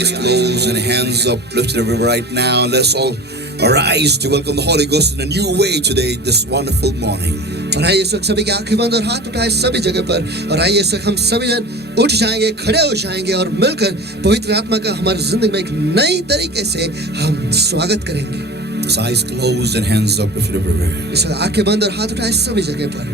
eyes closed and hands up lifted right now. Let's all arise to welcome the Holy Ghost in a new way today, this wonderful morning. और आइए इस वक्त सभी की आंखें बंद और हाथ उठाए सभी जगह पर और आइए इस वक्त हम सभी जन उठ जाएंगे, खड़े हो जाएंगे और मिलकर पवित्र आत्मा का हमारी जिंदगी में एक नई तरीके से हम स्वागत करेंगे. Eyes closed and hands up lifted everywhere. इस वक्त आंखें बंद और हाथ उठाए सभी जगह पर.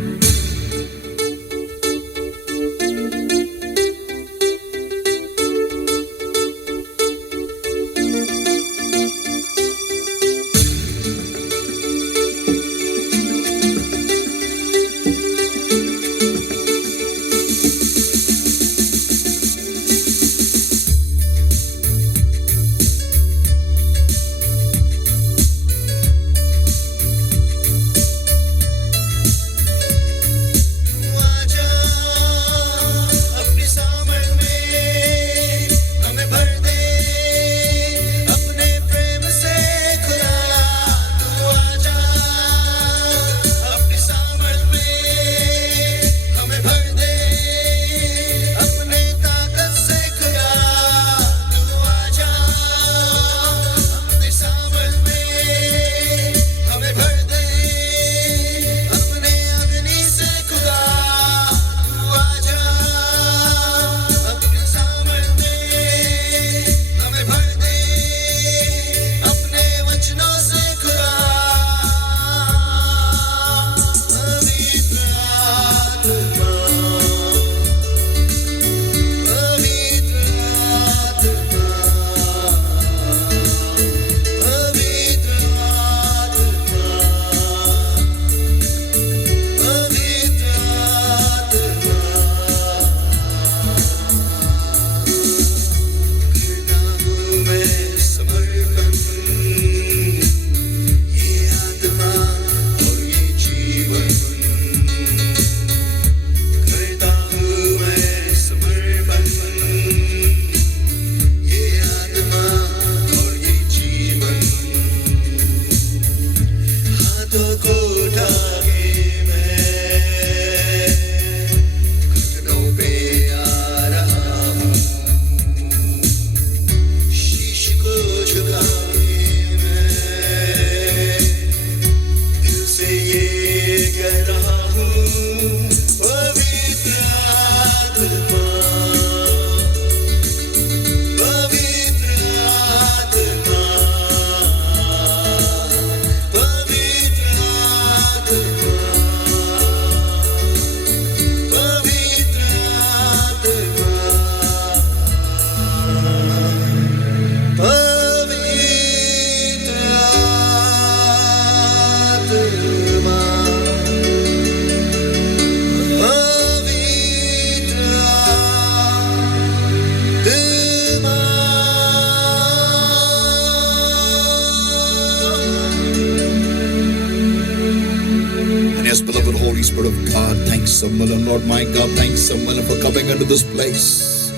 Spirit of God, thanks someone, Lord my God, thanks someone for coming into this place,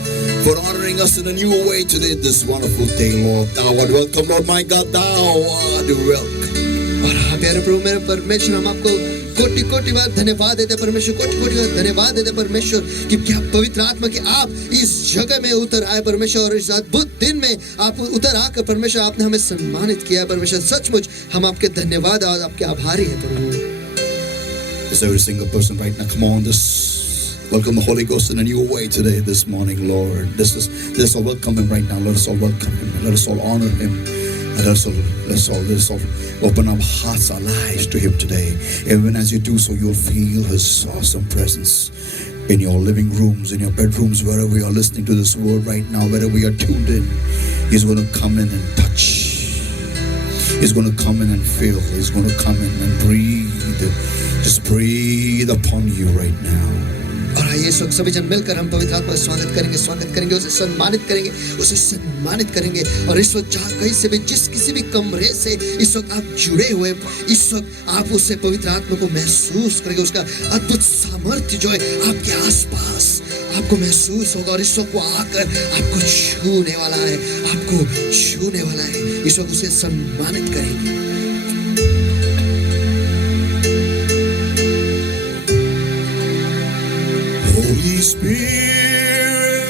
for honoring us in a new way today, this wonderful day, Lord. Thou art welcome, Lord my God, thou art welcome. और हाँ प्यारे प्रभु मेरे परमेश्वर, हम आपको कोटि कोटि बार धन्यवाद देते परमेश्वर, कोटि कोटि बार धन्यवाद देते परमेश्वर कि क्या पवित्र आत्मा कि आप इस जगह में उतर आए परमेश्वर, और इस अद्भुत दिन में आप उतर आकर परमेश्वर आपने हमें सम्मानित किया परमेश्वर. सचमुच हम आपके धन्यवाद और आपके आभारी हैं प्रभु. Is every single person right now? Come on, welcome the Holy Ghost in a new way today, this morning, Lord. Let's all welcome Him right now. Let us all welcome Him. Let us all honor Him. Let's all open our hearts, our lives to Him today. Even as you do so, you'll feel His awesome presence in your living rooms, in your bedrooms, wherever we are listening to this word right now, wherever we are tuned in. He's going to come in and touch. He's going to come in and fill. He's going to come in and breathe. Just breathe upon you right now. और आइए इस वक्त सभी जन मिलकर हम पवित्र आत्मा का स्वागत करेंगे, उसे सम्मानित करेंगे. और इस वक्त जहाँ कहीं से भी जिस किसी भी कमरे से इस वक्त आप जुड़े हुए, इस वक्त आप उससे पवित्र आत्मा को महसूस करेंगे. उसका अद्भुत सामर्थ्य जो है आपके आसपास आपको महसूस होगा, और इस वक्त वो आकर आपको छूने वाला है. इस वक्त उसे सम्मानित करेंगे. Holy Spirit,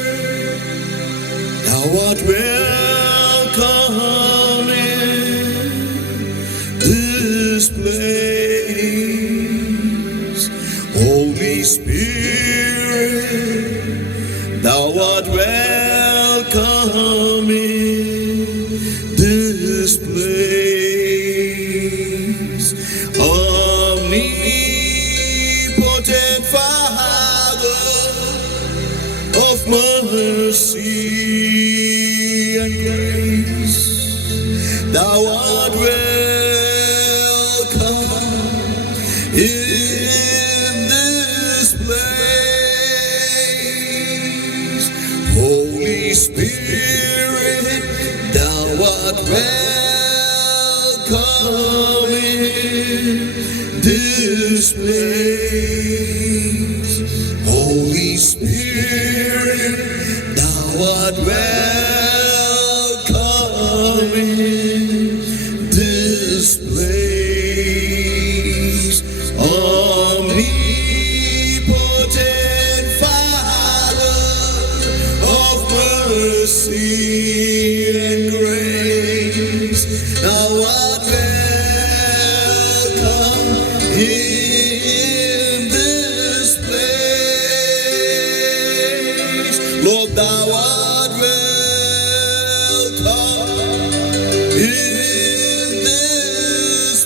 thou art welcome in this place. Holy Spirit, thou art welcome in this place. Omnipotent Father of mercy and grace, thou art welcome in this place. Holy Spirit, thou art welcome in this place. Holy Spirit, thou art welcome in this place. Omnipotent Father of mercy and grace, thou art welcome in this place. Lord, thou art welcome in this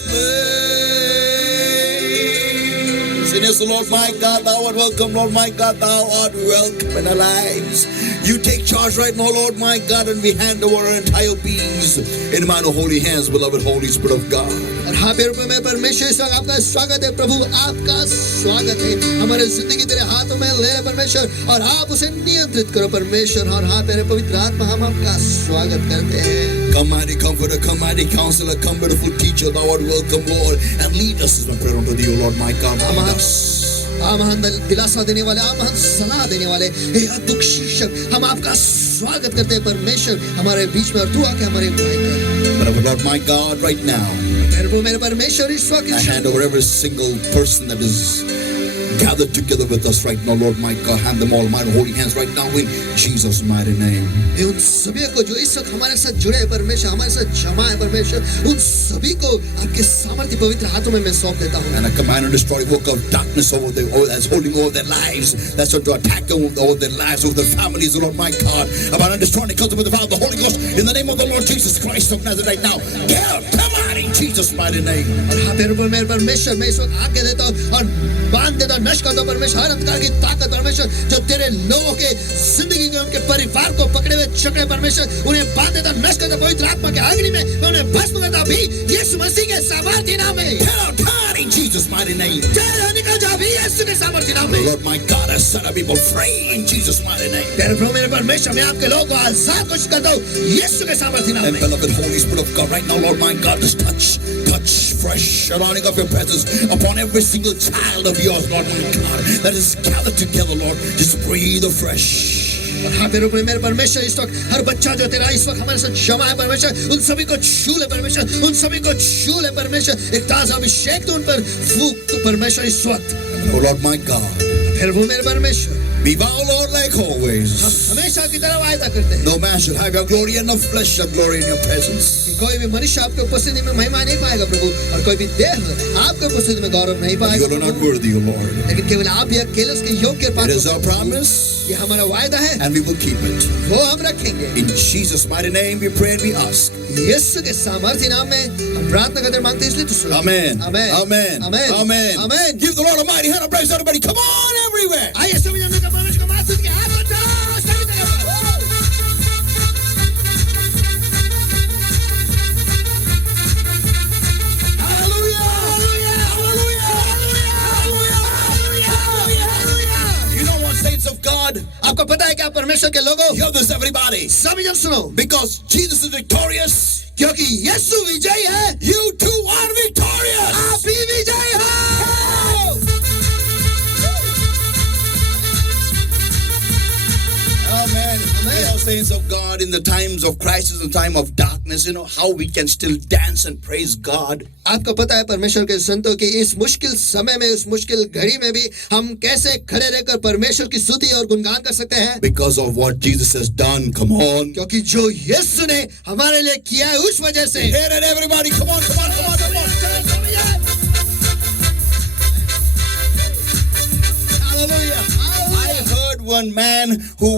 place. And yes, Lord my God, thou art welcome. Lord my God, thou art welcome in our lives. You take charge right now, Lord my God, and we hand over our entire beings in my holy hands, beloved Holy Spirit of God. और हाँ मेरे रूप में परमेश्वर इस वक्त आपका स्वागत है प्रभु, आपका स्वागत है। हमारे जिंदगी तेरे हाथों में ले ले परमेश्वर, और आप उसे नियंत्रित करो परमेश्वर। और हाँ मेरे पवित्र आत्मा, हम आपका स्वागत करते हैं। Come mighty comforter, come mighty counselor, come beautiful teacher, thou art welcome, Lord, and lead us is my prayer unto thee, O Lord my God. Lead us. महान दिलासा देने वाले, महान सलाह देने वाले, हे अद्भुत शिक्षक, हम आपका स्वागत करते हैं परमेश्वर हमारे बीच में, और तू आके हमारे भाई कर। But Lord my God, right now, मेरे परमेश्वर इस वक्त I hand over every single person that is gathered together with us right now, Lord my God, hand them all in my holy hands right now in Jesus' mighty name. उन सभी को जो इस वक्त हमारे साथ जुड़े हैं परमेश्वर, हमारे साथ जमा है परमेश्वर, उन सभी को आपके सामर्थ्य पवित्र हाथों में मैं सौंप देता हूँ। And I command and destroy the work of darkness over that's holding over their lives, that's to attack over their lives, over their families, Lord my God. About destroying the culture with the power of the Holy Ghost in the name of the Lord Jesus Christ of Nazareth right now. Get out, come out in Jesus' mighty name. और हाँ मेरे परमेश्वर, मैं इस वक्त आज्ञा देता हूँ और बांध देता हूँ, नष्ट करता हूँ परमेश्वर, हर अंधकार की ताकत परमेश्वर जो तेरे लोगों के जिंदगी के उनके परिवार को पकड़े हुए चक्रे परमेश्वर, उन्हें बांध देता, नष्ट करता पवित्र आत्मा के अग्नि में, मैं उन्हें भस्म करता अभी यीशु मसीह के सामर्थ्य नाम में। Get out, come out in Jesus' mighty name. निकल जा अभी यीशु के सामर्थ्य नाम में। Lord my God, I set our people free in Jesus' mighty name. तेरे प्रभु मेरे परमेश्वर, मैं आपके लोगों को आजाद घोषित करता हूँ यीशु के सामर्थ्य नाम And में। beloved Holy Spirit of God, right now, Lord my God, just touch fresh anointing of your presence upon every single child of yours, Lord my God, that is gathered together, Lord. Just breathe afresh. और हाँ मेरे परमेश्वर, इस वक्त हर बच्चा जो तेरा इस वक्त हमारे साथ जमा है परमेश्वर, उन सभी को छू ले परमेश्वर, उन सभी को छू ले परमेश्वर, एक ताजा अभिषेक तो उन पर फूंक तो परमेश्वर इस वक्त। Oh Lord my God, फिर वो मेरे परमेश्वर, be thou, Lord, like always. हम हमेशा की तरह वायदा करते हैं No man should have your glory and no flesh shall glory in your presence. कि कोई भी मनुष्य आपके उपस्थिति में महिमा नहीं पाएगा प्रभु, और कोई भी देह आपके उपस्थिति में गौरव नहीं You पाएगा are not Prabhu. worthy, O Lord. लेकिन केवल आप ही अकेले उसके योग्य It is our promise, ये हमारा वायदा है, and we will keep it. वो हम रखेंगे। In Jesus' mighty name, we pray and we ask. यीशु के सामर्थ्य नाम में हम प्रार्थना करते मांगते इसलिए तो सुनो। Amen. Amen. Amen. Amen. Amen. Amen. Give the Lord a mighty hand of praise, everybody. Come on, everywhere. आइए सभी जनों का परमेश्वर को मासूद के हाथ उठाओ सभी तरफ। Hallelujah. Hallelujah. Hallelujah. You know what, saints of God? आपको पता है क्या परमेश्वर के लोगों, Hear this, everybody. सभी जन सुनो, Because Jesus is victorious, क्योंकि यीशु विजयी है, you too are victorious. आप भी विजयी हो। Amen. Amen. saints of God, in the times of crisis, in the time of darkness, how we can still dance and praise God. आपको पता है परमेश्वर के संतों की इस मुश्किल समय में, उस मुश्किल घड़ी में भी हम कैसे खड़े रहकर परमेश्वर की स्तुति और गुणगान कर सकते हैं? Because of what Jesus has done. Come on. क्योंकि जो यीशु ने हमारे लिए किया है उस वजह से. Hear it, everybody. Come on, come on, come on, come on. Hallelujah. I heard one man who,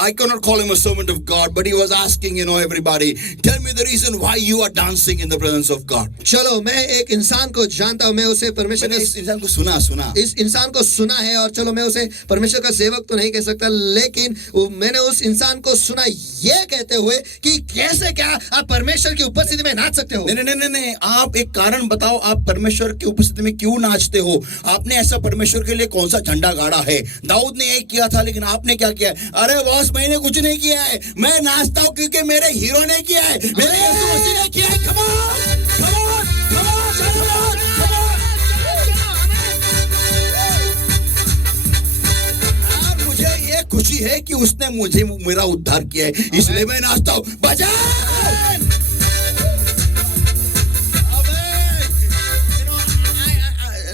I cannot call him a servant of God, but he was asking, everybody, tell me the reason why you are dancing in the presence of God. चलो, मैं एक इंसान को जानता हूँ, मैं उसे परमेश्वर मैंने के इस इंसान को सुना इस इंसान को सुना है, और चलो मैं उसे परमेश्वर का सेवक तो नहीं कह सकता, लेकिन मैंने उस इंसान को सुना ये कहते हुए कि कैसे क्या आप परमेश्वर की उपस्थिति में नाच सकते हो. नहीं, आप एक कारण बताओ, आप परमेश्वर की उपस्थिति में क्यों नाचते हो? आपने ऐसा परमेश्वर के लिए कौन सा झंडा गाड़ा है? दाऊद ने एक किया था, लेकिन आपने क्या किया? अरे बॉस, मैंने कुछ नहीं किया है, मैं नाचता हूं क्योंकि मेरे हीरो ने किया है, मेरे यीशु मसीह ने किया है. Come on, come on, come on, come on, come on. यार, मुझे ये खुशी है कि उसने मुझे मेरा उद्धार किया है, इसलिए मैं नाचता हूं. भजन!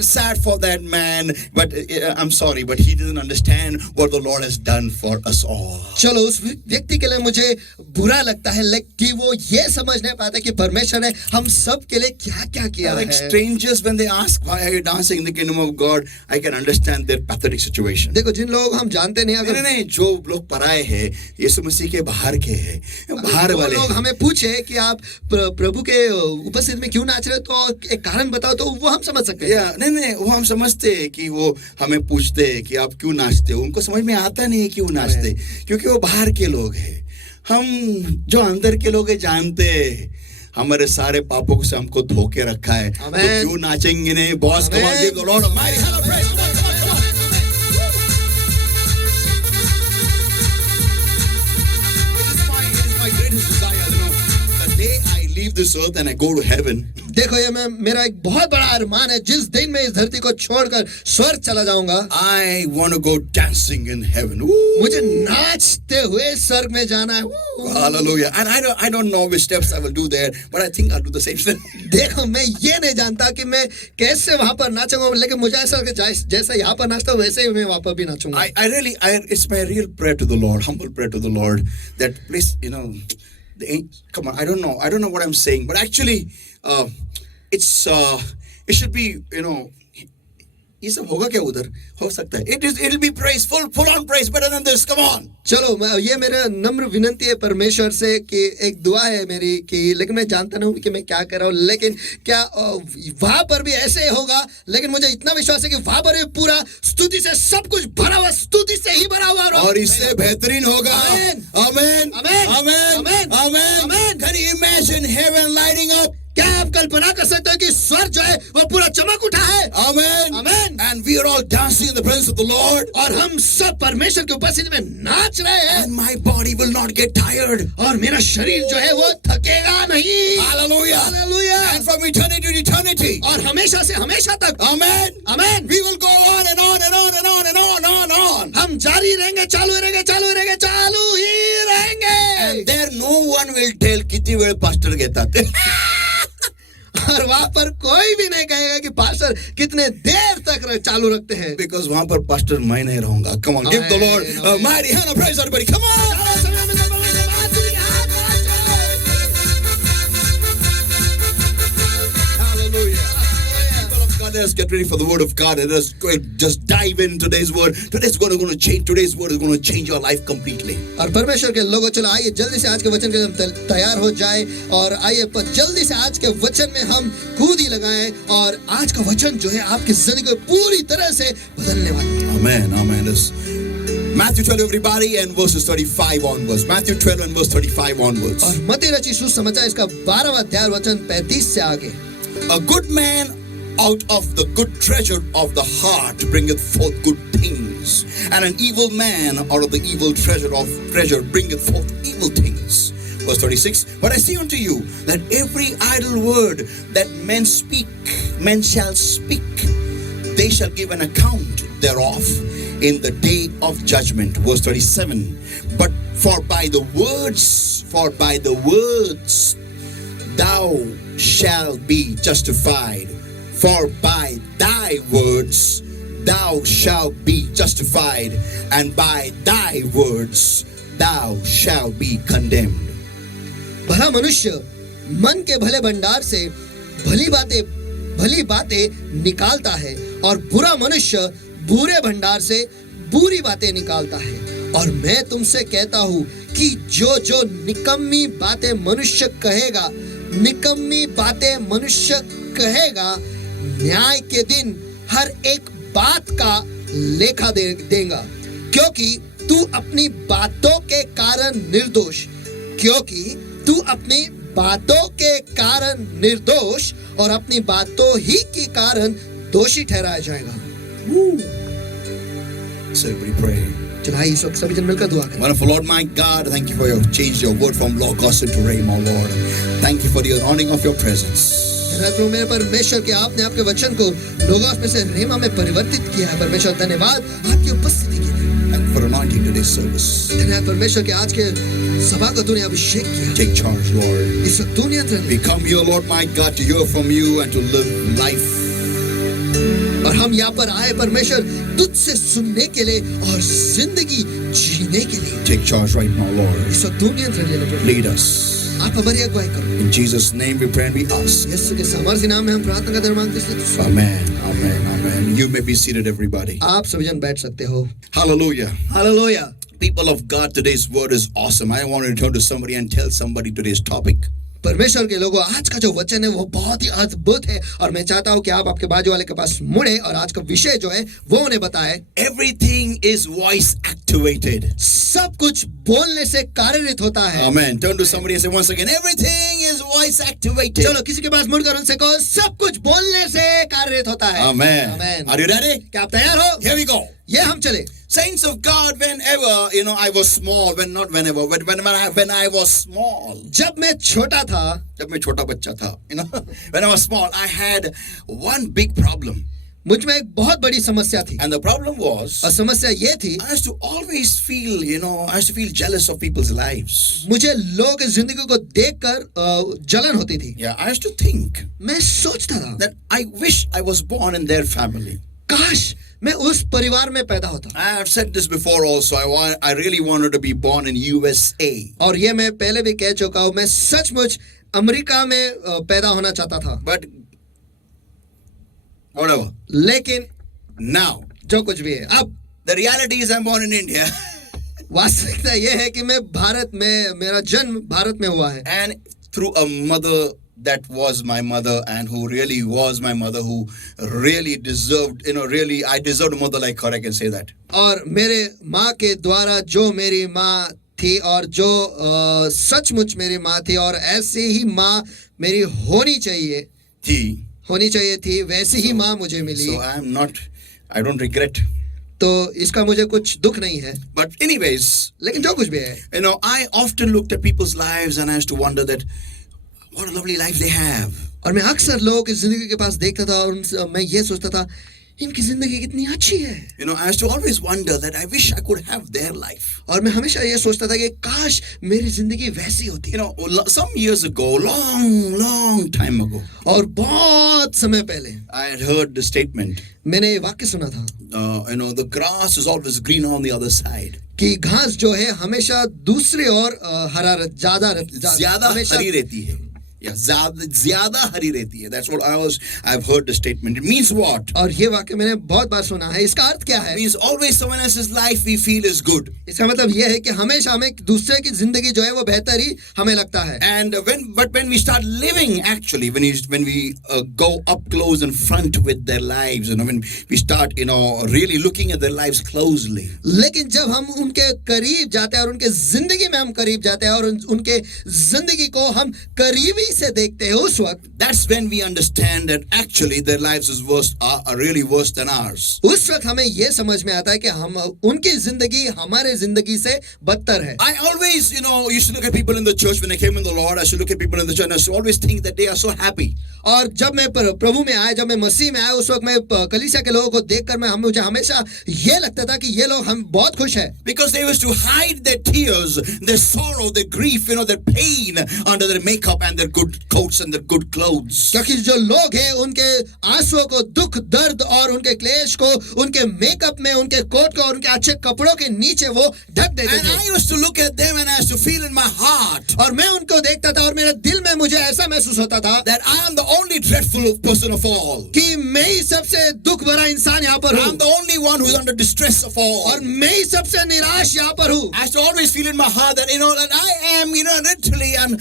Sad for that man, but I'm sorry, but he doesn't understand what the Lord has done for us all. चलो, उस व्यक्ति के लिए मुझे बुरा लगता है, लेकिन वो ये समझ नहीं पाता कि परमेश्वर ने हम सब के लिए क्या क्या किया Like है. strangers, when they ask why are you dancing in the kingdom of God, I can understand their pathetic situation. देखो, जिन लोग हम जानते नहीं, अगर नहीं, जो लोग पराए हैं, यीशु मसीह के बाहर के हैं, बाहर वाले लोग हमें पूछे कि आप प्रभु के उपस्थिति में क्यों नाच रहे हो, तो एक कारण बताओ, तो वो हम समझ सकते हैं. नहीं, वो हम समझते हैं कि वो हमें पूछते हैं कि आप क्यों नाचते हो. उनको समझ में आता नहीं है क्यों नाचते, क्योंकि वो बाहर के लोग हैं. हम जो अंदर के लोग हैं जानते हैं हमारे सारे पापों से हमको धो के रखा है, तो क्यों नाचेंगे नहीं? Boss, come on, give the Lord a mighty hand of praise. Come on, come on, come on. It is my greatest desire, the day I leave this earth and I go to heaven. देखो, ये मेरा एक बहुत बड़ा अरमान है, जिस दिन मैं इस धरती को छोड़कर स्वर्ग चला जाऊंगा, I want to go dancing in heaven. मुझे नाचते हुए स्वर्ग में जाना है. Hallelujah. And I don't know which steps I will do there, but I think I'll do the same thing. देखो, मैं ये नहीं जानता कि मैं कैसे वहां पर नाचूंगा, लेकिन मुझे ऐसा लगता है जैसा यहाँ पर नाचता हूँ वैसे ही मैं वहां पर भी नाचूंगा. It's my real prayer to the Lord, humble prayer to the Lord, that please, come on, I don't know what I'm saying, but actually, it should be, ये सब होगा क्या उधर? हो सकता है. It'll be praise, full on praise, better than this. Come on. चलो, ये मेरा नम्र विनंती है परमेश्वर से कि एक दुआ है मेरी कि, लेकिन मैं जानता नहीं हूँ कि मैं क्या कर रहा हूँ, लेकिन क्या वहां पर भी ऐसे होगा? लेकिन मुझे इतना विश्वास है कि वहां पर भी पूरा स्तुति से सब कुछ भरा हुआ, स्तुति से ही भरा हुआ, और इससे बेहतरीन होगा. आमीन, आमीन, आमीन, आमीन. Can you imagine heaven lighting up? क्या आप कल्पना कर सकते हो कि स्वर्ग जो है वो पूरा चमक उठा है? Amen. Amen. And we are all dancing in the presence of the Lord. और हम सब परमेश्वर की उपस्थिति में नाच रहे हैं. And my body will not get tired. और मेरा शरीर जो है वो थकेगा नहीं. Hallelujah. Hallelujah. And from eternity to eternity. और हमेशा से हमेशा तक. Amen. Amen. We will go on and on and on and on and on and on. हम जारी रहेंगे, चालू रहेंगे, चालू रहेंगे, चालू ही रहेंगे. And there no one will tell कितनी वेळ पास्टर घेतात. और वहां पर कोई भी नहीं कहेगा कि पास्टर कितने देर तक चालू रखते हैं. Because वहां पर पास्टर मैं नहीं रहूंगा. Come on, give the Lord a mighty hand of praise, everybody. Come on. Hallelujah. People of God, let us get ready for the word of God, and let us just dive in today's word. Today's word is going to change your life completely. और परमेश्वर के लोगों, चलो आइए जल्दी से आज के वचन के लिए हम तैयार हो जाए, और आइए जल्दी से आज के वचन में हम कूद ही लगाएं, और आज का वचन जो है आपकी जिंदगी को पूरी तरह से बदलने वाला है. Amen, amen. Let's Matthew 12, everybody, and verses 35 onwards. Matthew 12 and verse 35 onwards. और मत्ती रचित सुसमाचार इसका 12वां अध्याय वचन 35 से आगे. A good man out of the good treasure of the heart bringeth forth good things, and an evil man out of the evil treasure bringeth forth evil things. Verse 36, but I say unto you that every idle word that men shall speak, they shall give an account thereof in the day of judgment. Verse 37, but For by the words thou shalt be justified. For by thy words thou shalt be justified, and by thy words thou shalt be condemned. भला मनुष्य मन के भले भंडार से भली बातें निकालता है, और बुरा मनुष्य बुरे भंडार से बुरी बातें निकालता है। और मैं तुमसे कहता हूँ कि जो निकम्मी बातें मनुष्य कहेगा, न्याय के दिन हर एक बात का लेखा देगा, क्योंकि तू अपनी बातों के कारण निर्दोष और अपनी बातों ही के कारण दोषी ठहराया जाएगा। So we pray. चलिए इस वक्त सभी जन मिलकर दुआ करें। Wonderful Lord, my God, thank you for your changed your word from Logos into Rhema, Lord. Thank you for the anointing of your presence. धन्यवाद मेरे परमेश्वर कि आपने आपके वचन को लोगोस में से रेमा में परिवर्तित किया है। परमेश्वर धन्यवाद आपकी उपस्थिति के लिए। Thank you for anointing today's service. धन्यवाद परमेश्वर कि आज के सभा को तूने अभिषेक किया। Take charge, Lord. इस वक्त तू नियंत्रण ले। We come here, Lord, my God, to hear from you and to live life. और हम यहाँ पर आए परमेश्वर तुझसे सुनने के लिए और जिंदगी जीने के लिए। Take charge right now, Lord. इस वक्त तू नियंत्रण ले ले प्रभु। Lead us. आप हमारी अगुवाई करो। In Jesus' name we pray and we ask. यीशु के सामर्थ्य नाम में हम प्रार्थना का दरबार करते हैं। Amen. Amen. Amen. You may be seated, everybody. आप सभी जन बैठ सकते हो। Hallelujah. Hallelujah. People of God, today's word is awesome. I want to turn to somebody and tell somebody today's topic. परमेश्वर के लोगों, आज का जो वचन है वो बहुत ही अद्भुत है, और मैं चाहता हूँ कि आप आपके बाजू वाले के पास मुड़े और आज का विषय जो है वो उन्हें बताएं। Everything is voice activated. सब कुछ बोलने से कार्यरत होता है। Amen. Turn to somebody and say once again, everything is voice activated. चलो किसी के पास मुड़कर उनसे कहो, सब कुछ बोलने से कार्यरत होता है। Amen. Amen. Are you ready? क्या आप तैयार हो? Here we go. ये हम चले। Saints of God, whenever, I was small, when I was small. जब मैं छोटा था, जब मैं छोटा बच्चा था, when I was small, I had one big problem. मुझ में एक बहुत बड़ी समस्या थी। And the problem was, और समस्या ये थी, I used to always feel, I used to feel jealous of people's lives. मुझे लोगों की जिंदगी को देखकर जलन होती थी। Yeah, I used to think मैं सोचता था that I wish I was born in their family. काश मैं उस परिवार में पैदा होता। I have said this before also. I really wanted to be born in USA. और ये मैं पहले भी कह चुका हूँ, मैं सचमुच अमेरिका में पैदा होना चाहता था। But whatever. लेकिन Now, जो कुछ भी है, अब the reality is I'm born in India. वास्तविकता ये है कि मैं भारत में, मेरा जन्म भारत में हुआ है। And through a mother that was my mother and who really was my mother, who really deserved, really, I deserved a mother like her, I can say that. और मेरे माँ के द्वारा जो मेरी माँ थी और जो सचमुच मेरी माँ थी और ऐसे ही माँ मेरी होनी चाहिए थी, वैसी ही माँ मुझे मिली। So I don't regret. तो इसका मुझे कुछ दुख नहीं है। But anyways, लेकिन जो कुछ भी है, I often looked at people's lives and I used to wonder that what a lovely life they have. और मैं अक्सर लोगों की जिंदगी के पास देखता था और मैं ये सोचता था, इनकी जिंदगी कितनी अच्छी है। I used to always wonder that I wish I could have their life. और मैं हमेशा ये सोचता था कि काश मेरी जिंदगी वैसी होती। Some years ago, long time ago, और बहुत समय पहले I had heard the statement. मैंने ये वाक्य सुना था, the grass is always greener on the other side. कि घास जो है हमेशा दूसरी ओर ज्यादा हरी रहती है। Yeah, ज़्यादा हरी रहती है. That's what I've heard the statement. It means what? और ये वाक्य मैंने बहुत बार सुना है। इसका अर्थ क्या है? It means always someone else's life we feel is good. इसका मतलब ये है कि हमेशा हमें दूसरे की जिंदगी जो है वो बेहतर ही हमें लगता है। And when we start living, actually, when we go up close and front with their lives, when we start, really looking at their lives closely. लेकिन जब हम उनके करीब जाते हैं और उनके जिंदगी में हम करीब जाते हैं और उनके जिंदगी को हम करीबी सही से देखते हैं उस वक्त, that's when we understand that actually their lives is worse, are really worse than ours. उस वक्त हमें ये समझ में आता है कि हम उनकी जिंदगी हमारे जिंदगी से बदतर है. I always, used to look at people in the church when I came in the Lord. I used to look at people in the church and I used to always think that they are so happy. और जब मैं प्रभु में आया, जब मैं मसीह में आया, उस वक्त मैं कलीसिया के लोगों को देखकर मुझे हमेशा ये लगता था कि ये लोग हम बहुत खुश हैं. Because they used to hide their tears, their sorrow, their grief, their pain under their makeup and their good coats and their good clothes. क्योंकि जो लोग हैं उनके आंसुओं को, दुख दर्द और उनके क्लेश को उनके मेकअप में, उनके कोट को और उनके अच्छे कपड़ों के नीचे वो ढक देते And थे. I used to look at them and I used to feel in my heart और मैं उनको देखता था और मेरे दिल में मुझे ऐसा महसूस होता था that I am the only dreadful person of all. कि मैं ही सबसे दुख भरा इंसान यहाँ पर हूँ I'm the only one who is under distress of all. और मैं ही सबसे निराश यहाँ पर हूँ. I used to always feel in my heart that that I am literally I'm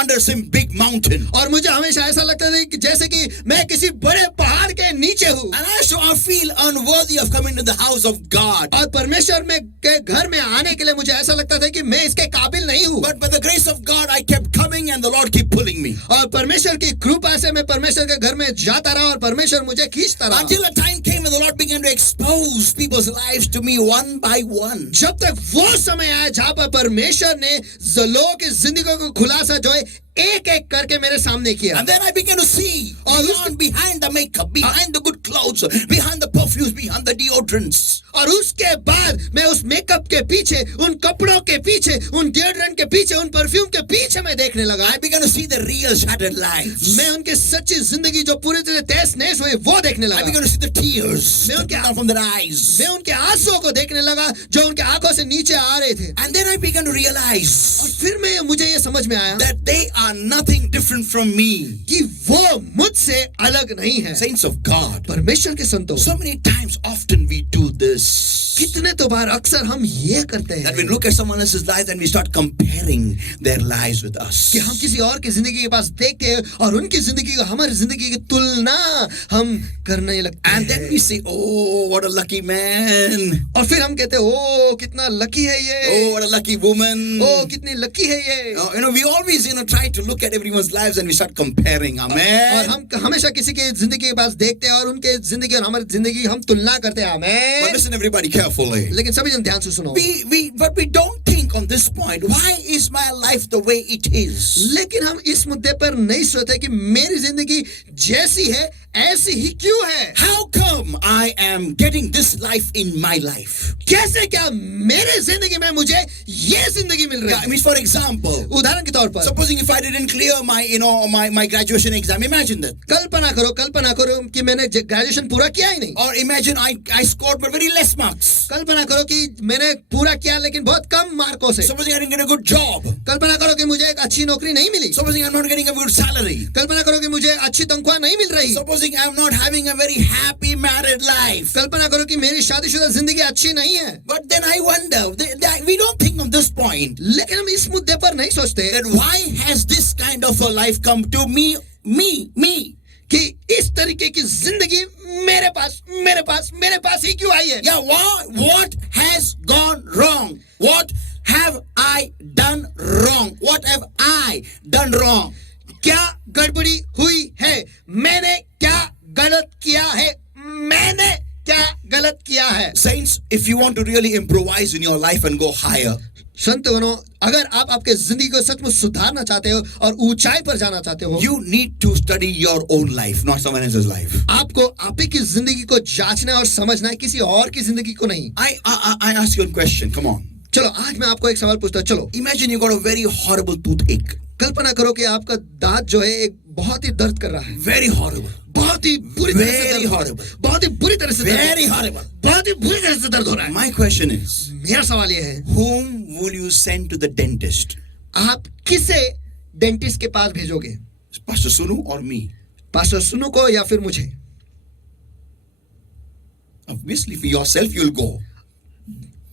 under some big mountain. और मुझे हमेशा ऐसा लगता था कि जैसे कि मैं किसी बड़े पहाड़ के नीचे हूँ And I used to feel unworthy of coming to the house of God. और परमेश्वर में के घर में आने के लिए मुझे ऐसा लगता था कि मैं इसके काबिल नहीं हूँ. But by the grace of God I kept coming and the Lord kept pulling me. और परमेश्वर की कृपा से मैं परमेश्वर के घर में जाता रहा और परमेश्वर मुझे खींचता रहा. Until a time came and the Lord began to expose people's lives to me one by one. जब तक वो समय आया जहाँ पर परमेश्वर ने लोगों की जिंदगी को खुलासा जो है एक एक करके मेरे सामने किया. And then I began to see behind the makeup, behind the good clothes, behind the perfumes, behind the deodorants. और उसके बाद मैं उस मेकअप के पीछे, उन कपड़ों के पीछे, उन डिओड्रेंट के पीछे, उन परफ्यूम के पीछे मैं देखने लगा. I began to see the real shattered lives. मैं उनके सच्ची जिंदगी जो पूरी तरह तहस नहस हुई वो देखने I लगा. began to see the tears down from their eyes. मैं उनके आंसुओं को देखने लगा जो उनके आंखों से नीचे आ रहे थे. And then I began to realize और फिर मुझे ये समझ में आया that they are nothing different from me. कि वो मुझसे अलग नहीं है. Saints of God. परमेश्वर के संतों, So many times, often we do this. कितने तो बार अक्सर हम ये करते That हैं we look at someone else's life and we start comparing their lives with us. कि हम किसी और की जिंदगी के पास देखते हैं और उनकी जिंदगी को, हमारी जिंदगी की तुलना हम करने लगते And then हैं. we say, oh, what a lucky man. और फिर हम कहते हैं ओ कितना लकी है ये, Oh, what a lucky woman. ओ कितनी लकी है ये. We always, try to look at everyone's lives and we start comparing. और Amen. हम हमेशा किसी की जिंदगी के पास देखते हैं और उनके जिंदगी और हमारी जिंदगी हम तुलना करते हैं. But amen. listen, everybody, carefully. लेकिन सभी जन ध्यान से सुनो. But we don't think on this point, why is my life the way it is? लेकिन हम इस मुद्दे पर नहीं सोचते कि मेरी जिंदगी जैसी है ऐसी ही क्यों है. How come I am getting this life in my life? कैसे क्या मेरे जिंदगी में मुझे ये जिंदगी मिल रही Yeah, I है. mean, for example, उदाहरण के तौर पर supposing if I didn't clear my graduation exam, imagine that. कल्पना करो कि मैंने ग्रेजुएशन पूरा किया ही नहीं. Or imagine I scored but very less marks. कल्पना करो कि मैंने पूरा किया लेकिन बहुत कम मार्कों से. Supposing I didn't get a good job. कल्पना करो कि मुझे एक अच्छी नौकरी नहीं मिली. Supposing I'm not getting a good salary. कल्पना करो कि मुझे अच्छी तनख्वाह नहीं मिल रही. Supposing I'm not having a very happy married life. कल्पना करो कि मेरी शादीशुदा जिंदगी अच्छी नहीं है. But then I wonder, we don't think of this point. लेकिन हम इस मुद्दे पर नहीं सोचते That why has this kind of a life come to me? कि इस तरीके की जिंदगी मेरे पास ही क्यों आई है. Yeah, what has gone wrong? What have I done wrong? What have I done wrong? क्या गड़बड़ी हुई है. मैंने क्या गलत किया है. Saints, if you want to really improvise in your life and go higher, संतों, अगर आप आपके जिंदगी को सचमुच सुधारना चाहते हो और ऊंचाई पर जाना चाहते हो, you need to study your own life, not someone else's life. आपको आप ही की जिंदगी को जांचना और समझना है, किसी और की जिंदगी को नहीं. I ask you a question. Come on. चलो आज मैं आपको एक सवाल पूछता हूँ. चलो Imagine you got a very horrible toothache. कल्पना करो कि आपका दांत जो है एक बहुत ही दर्द कर रहा है. Very horrible. बहुत ही बुरी तरह से Very दर्द. horrible. बहुत ही बुरी तरह से दर्द. Very horrible. बहुत ही बुरी तरह से दर्द हो रहा है. My question is, मेरा सवाल ये है, whom will you send to the dentist? आप किसे डेंटिस्ट के पास भेजोगे? Pastor Sunu or me? Pastor सुनु को या फिर मुझे? Obviously, for yourself you'll go.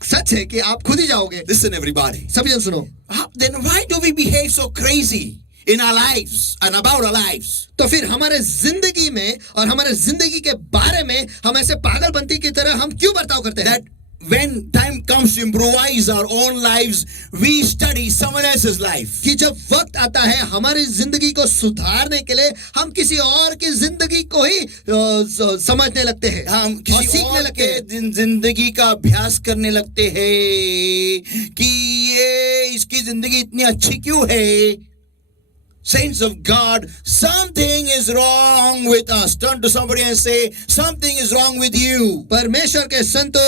सच है कि आप खुद ही जाओगे. Listen, everybody. सभी जन सुनो. Then why do we behave so crazy in our lives and about our lives? तो फिर हमारे जिंदगी में और हमारे जिंदगी के बारे में हम ऐसे पागलपंती की तरह हम क्यों बर्ताव करते हैं? That when time comes to improvise our own lives, we study someone else's life. कि जब वक्त आता है हमारी जिंदगी को सुधारने के लिए हम किसी और की जिंदगी को ही समझने लगते हैं हम और किसी सीखने और लगते के हैं। जिंदगी का अभ्यास करने लगते हैं कि ये इसकी जिंदगी इतनी अच्छी क्यों है. Saints of God, something is wrong with us. Turn to somebody and say, something is wrong with you. परमेश्वर के संतो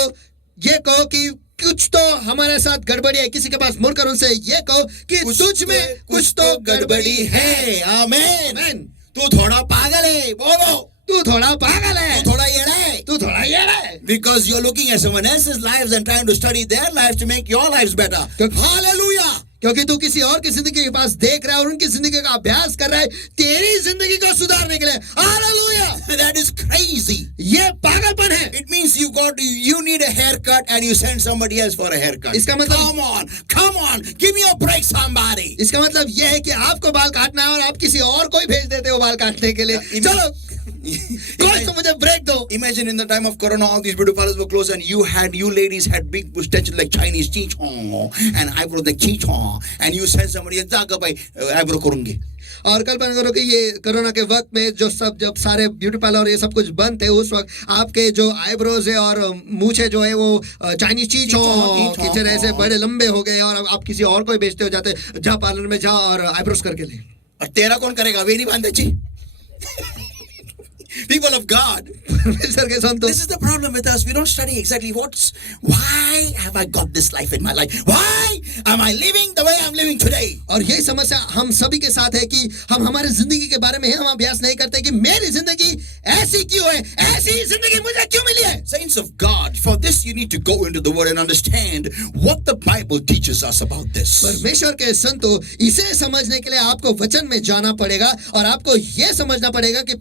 ये कहो कि कुछ तो हमारे साथ गड़बड़ी है. किसी के पास मुड़कर उनसे ये कहो कि तुझ में कुछ तो गड़बड़ी है. आमीन. आमीन. तू थोड़ा पागल है. बोलो. तू थोड़ा पागल है. तू थोड़ा येड़ा है. तू थोड़ा येड़ा है. Because you're looking at someone else's lives and trying to study their lives to make your lives better. Hallelujah. क्योंकि तू किसी और की जिंदगी के पास देख रहा है और उनकी जिंदगी का अभ्यास कर रहा है तेरी जिंदगी को सुधारने के लिए. हालेलुया. That is crazy. ये पागलपन है. It means you need a haircut and you send somebody else for a haircut. इसका मतलब come on, give me a break somebody. इसका मतलब ये है कि आपको बाल काटना है और आप किसी और को ही भेज देते हो बाल काटने के लिए. चलो कोई तो मुझे ब्रेक दो. Imagine in the time of Corona, all these beauty parlors were closed, and you ladies had big mustaches like Chinese chichong and eyebrows like chichong, and you send somebody जाकर भाई eyebrow करूँगी. और कल्पना करो कि ये corona के वक्त में जब सारे ब्यूटी पार्लर और ये सब कुछ बंद थे उस वक्त आपके जो आईब्रोज है और मूछे जो है वो चाइनीज चीज की तरह से बड़े लंबे हो गए और आप किसी और को ही बेचते हो जाते जा पार्लर में जा और आईब्रोज करके ले. और तेरा कौन करेगा? वे नहीं बांधे ची. People of God, this is the problem with us. We don't study exactly why have I got this life in my life? Why am I living the way I'm living today? और यही समस्या हम सभी के साथ है कि हम हमारे जिंदगी के बारे में हम अभ्यास नहीं करते कि मेरी जिंदगी ऐसी क्यों है, ऐसी जिंदगी मुझे क्यों मिली है. Saints of God, for this you need to go into the Word and understand what the Bible teaches us about this. परमेश्वर के संतो इसे समझने के लिए आपको वचन में जाना पड़ेगा और आपको यह समझना पड़ेगा कि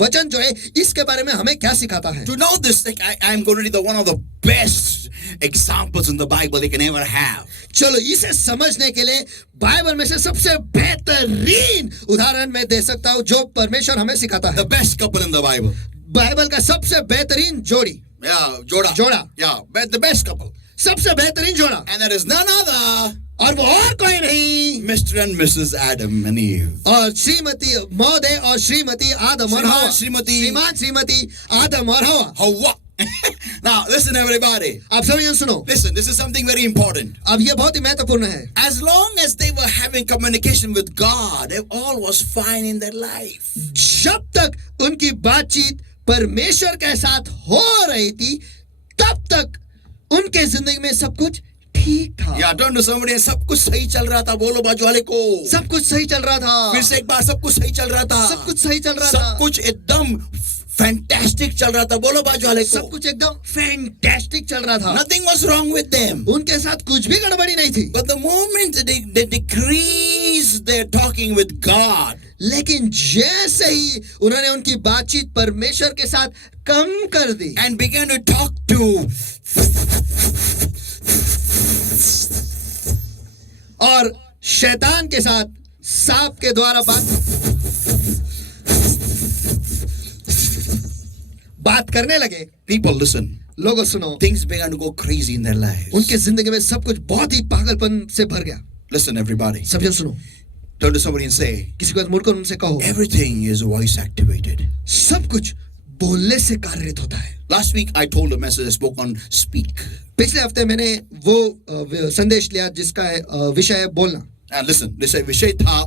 वचन जो है इसके बारे में हमें क्या सिखाता है. To know this, like I am going to read one of the best examples in the Bible they can ever have. चलो इसे समझने के लिए बाइबल में से सबसे बेहतरीन उदाहरण मैं दे सकता हूँ जो परमेश्वर हमें सिखाता है. The best couple in the Bible. Bible का सबसे बेहतरीन जोड़ी. Yeah, जोड़ा. Yeah, the best couple. सबसे बेहतरीन जोड़ा. And there is none other. और वो और कोई नहीं. Mr. and Mrs. Adam and Eve. और श्रीमती महोदय और श्रीमती आदम और हवा. श्रीमती आदम और हवा. Hawa. Now listen everybody. आप सभी सुनो. Listen, this is something very important. अब ये बहुत ही महत्वपूर्ण है. As long as they were having communication with God, all was fine in their life. जब तक उनकी बातचीत परमेश्वर के साथ हो रही थी तब तक उनके जिंदगी में सब कुछ ठीक था. या turn to somebody and सब कुछ सही चल रहा था. बोलो बाजू वाले को. सब कुछ सही चल रहा था. फिर से एक बार सब कुछ सही चल रहा था. सब कुछ सही चल रहा था. सब कुछ एकदम फैंटास्टिक चल रहा था. बोलो बाजू वाले को. सब कुछ एकदम फैंटास्टिक चल रहा था. Nothing was wrong with them. उनके साथ कुछ भी गड़बड़ी नहीं थी. But the moment they decreased their talking with God, लेकिन जैसे ही उन्होंने उनकी बातचीत परमेश्वर के साथ कम कर दी and began to talk to और शैतान के साथ सांप के द्वारा बात करने लगे. people listen. लोगों सुनो. Things began to go crazy in their lives. उनके जिंदगी में सब कुछ बहुत ही पागलपन से भर गया. Listen everybody. सभी सुनो. Turn to somebody and say, किसी को मुड़कर उनसे कहो. everything is voice activated. सब कुछ बोलने से कार्यरत होता है. Last week I told a message I spoke on speak. पिछले हफ्ते मैंने वो संदेश लिया जिसका विषय है बोलना. And listen, विषय था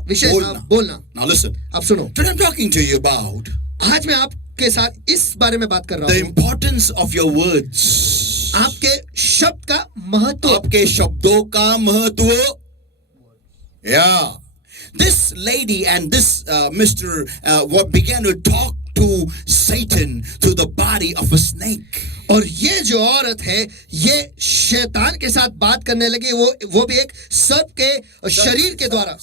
बोलना. Now listen. आप सुनो. Today I'm talking to you about आज मैं आपके साथ इस बारे में बात कर रहा हूँ. the importance of your words. आपके शब्द का महत्व. आपके शब्दों का महत्व. Yeah. This lady and this Mr. Began to talk to Satan through the body of a snake. और ये जो औरत है ये शैतान के साथ बात करने लगी. वो भी एक सर्प के शरीर के द्वारा.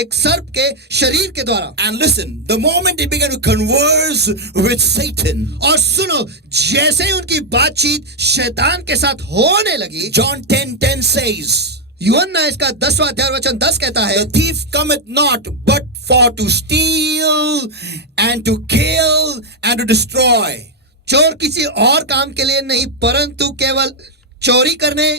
एक सर्प के शरीर के द्वारा. And listen, the moment they began to converse with Satan. और सुनो, जैसे ही उनकी बातचीत शैतान के साथ होने लगी. John 10:10 says. यूहन्ना इसका 10वां अध्याय वचन 10 कहता है. The thief cometh not but for to steal and to kill and to destroy. चोर किसी और काम के लिए नहीं परंतु केवल चोरी करने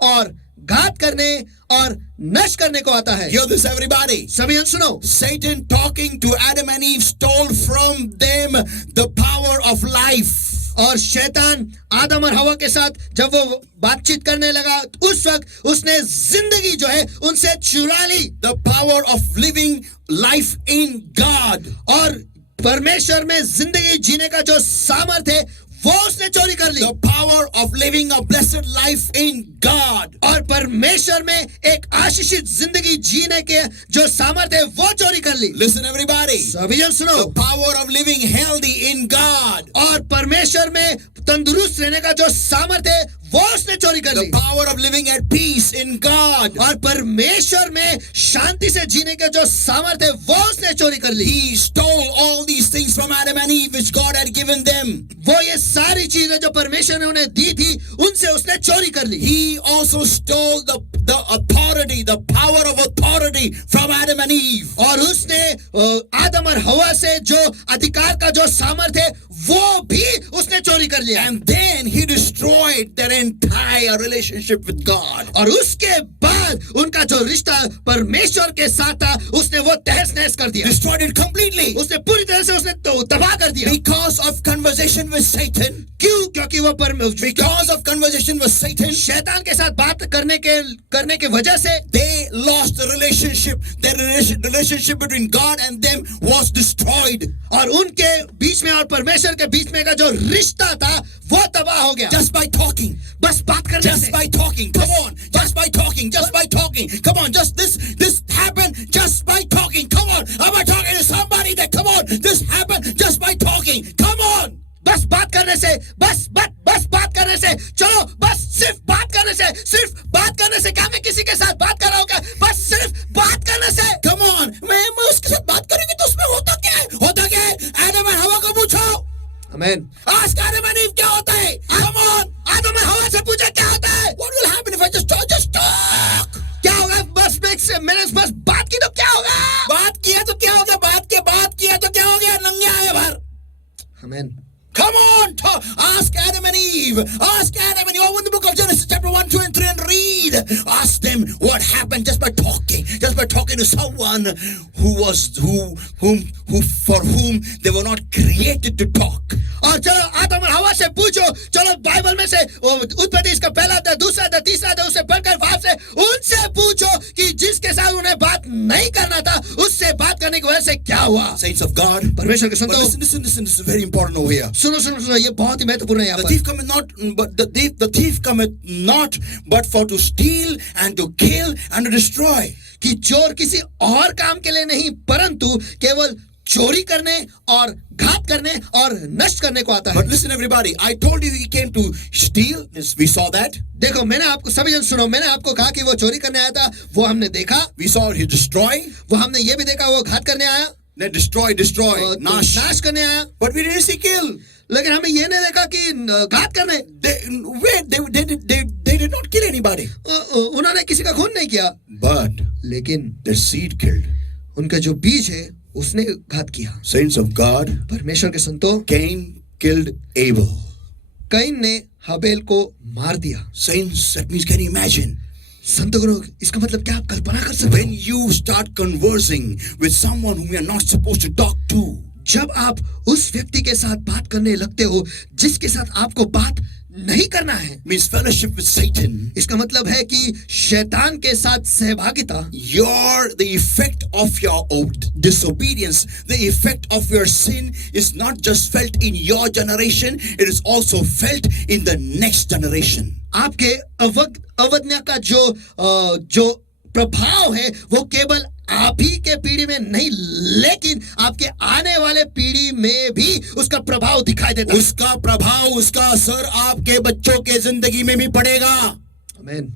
और घात करने और नष्ट करने को आता है। Hear this, everybody. सभी जन सुनो, Satan talking to Adam and Eve stole from them the power of life. और शैतान आदम और हवा के साथ जब वो बातचीत करने लगा उस वक्त उसने जिंदगी जो है उनसे चुरा ली। The power of living life in God. और परमेश्वर में जिंदगी जीने का जो सामर्थ्य है वो उसने चोरी कर ली। The power of living a blessed life in God. और परमेश्वर में एक आशीषित जिंदगी जीने के जो सामर्थ्य है वो चोरी कर ली। Listen, everybody. सभी जन सुनो, The power of living healthy in God. और परमेश्वर में तंदुरुस्त रहने का जो सामर्थ्य है वो उसने चोरी कर The Lee. power of living at peace in God. और परमेश्वर में शांति से जीने का जो सामर्थ्य है वो उसने चोरी कर ली। He stole all these things from Adam and Eve which God had given them. वो ये सारी चीजें जो परमेश्वर ने उन्हें दी थी उनसे उसने चोरी कर ली। He also stole the authority, the power of authority from Adam and Eve. और उसने आदम और हवा से जो अधिकार का जो सामर्थ्य है वो भी उसने चोरी कर लिया। And then he destroyed their entire relationship with God. और उसके बाद उनका जो रिश्ता परमेश्वर के साथ था उसने वो तहस नहस कर दिया। Destroyed it completely. उसने पूरी तरह से उसने तो तबाह कर दिया। Because of conversation with Satan. क्यों? क्योंकि वो Because of conversation with Satan. शैतान के साथ बात करने के वजह से They lost the relationship. Their relationship between God and them was destroyed. और उनके बीच में और परमेश्वर के बीच में का जो रिश्ता था वो तबाह हो गया। Just by talking. बस बात करने Just से। by talking. Come on. Just by talking. Just by talking. Come on. Just this happened just by talking. Come on. Am I talking to somebody that come on? This happened just by talking. Come on. बस बात करने से, बस बात करने से, चलो बस सिर्फ बात करने से। क्या मैं किसी के साथ बात कर रहा हूँ क्या? बस सिर्फ बात करने से। Come on. मैं उसके साथ बात करेंगे तो उसमें होता क्या है? होता क्या है? आदम और हवा को पूछो। आमीन। Ask Adam and Eve क्या होता है? Come on. आदम और हवा से पूछा क्या होता है? What will happen if I just talk? Just talk. क्या होगा? मैंने बस बात की तो क्या होगा? बात किया तो क्या हो गया? बात किया तो क्या हो गया? नंगे आए भर। आमीन। Come on, ask Adam and Eve. Ask Adam and Eve. Open the book of Genesis chapter 1, 2 and 3 and read. Ask them what happened just by talking. Just by talking to someone for whom they were not created to talk. और चलो आदम और हवा से पूछो। चलो Bible में से उत्पत्ति इसका पहला अध्याय, दूसरा अध्याय, तीसरा अध्याय उसे पढ़कर वहां से उनसे पूछो कि जिसके साथ उन्हें बात नहीं करना था उससे बात करने की वजह से क्या हुआ। Saints of God. परमेश्वर के But संतान, listen, this is very important over here. सुनो, ये बहुत ही महत्वपूर्ण है यहाँ The पर। thief cometh not, but the thief cometh not, but for to steal and to kill and to destroy. कि चोर किसी और काम के लिए नहीं परंतु केवल चोरी करने और घात करने और नष्ट करने को आता है। But listen, everybody, I told you he came to steal. Yes, we saw that. देखो मैंने आपको, सभी जन सुनो, मैंने आपको कहा कि वो चोरी करने आया था, वो हमने देखा। We saw he destroy. वो हमने ये भी देखा वो घात करने आया, Then destroy, नाश करने आया। But we didn't see kill. लेकिन हमें ये नहीं देखा कि घात करने। They did not kill anybody. उन्होंने किसी का खून नहीं किया, But लेकिन their seed killed. उनका जो बीज है उसने घात किया। Saints of God, परमेश्वर के संतों, Cain killed Abel. कैन ने हबेल को मार दिया। Saints, that means, can you imagine? संतों, इसका मतलब क्या आप कल्पना कर सकते When you start conversing with someone whom you are not supposed to talk to, जब आप उस व्यक्ति के साथ बात करने लगते हो जिसके साथ आपको बात नहीं करना है, means fellowship with Satan, इसका मतलब है कि शैतान के साथ सहभागिता, the effect of your disobedience, the effect of your sin is not just felt in your generation, it is also felt in the next generation. आपके अवज्ञा का जो प्रभाव है वो केवल आप ही के पीढ़ी में नहीं लेकिन आपके आने वाले पीढ़ी में भी उसका प्रभाव दिखाई देता है। उसका प्रभाव, उसका असर आपके बच्चों के जिंदगी में भी पड़ेगा। आमीन।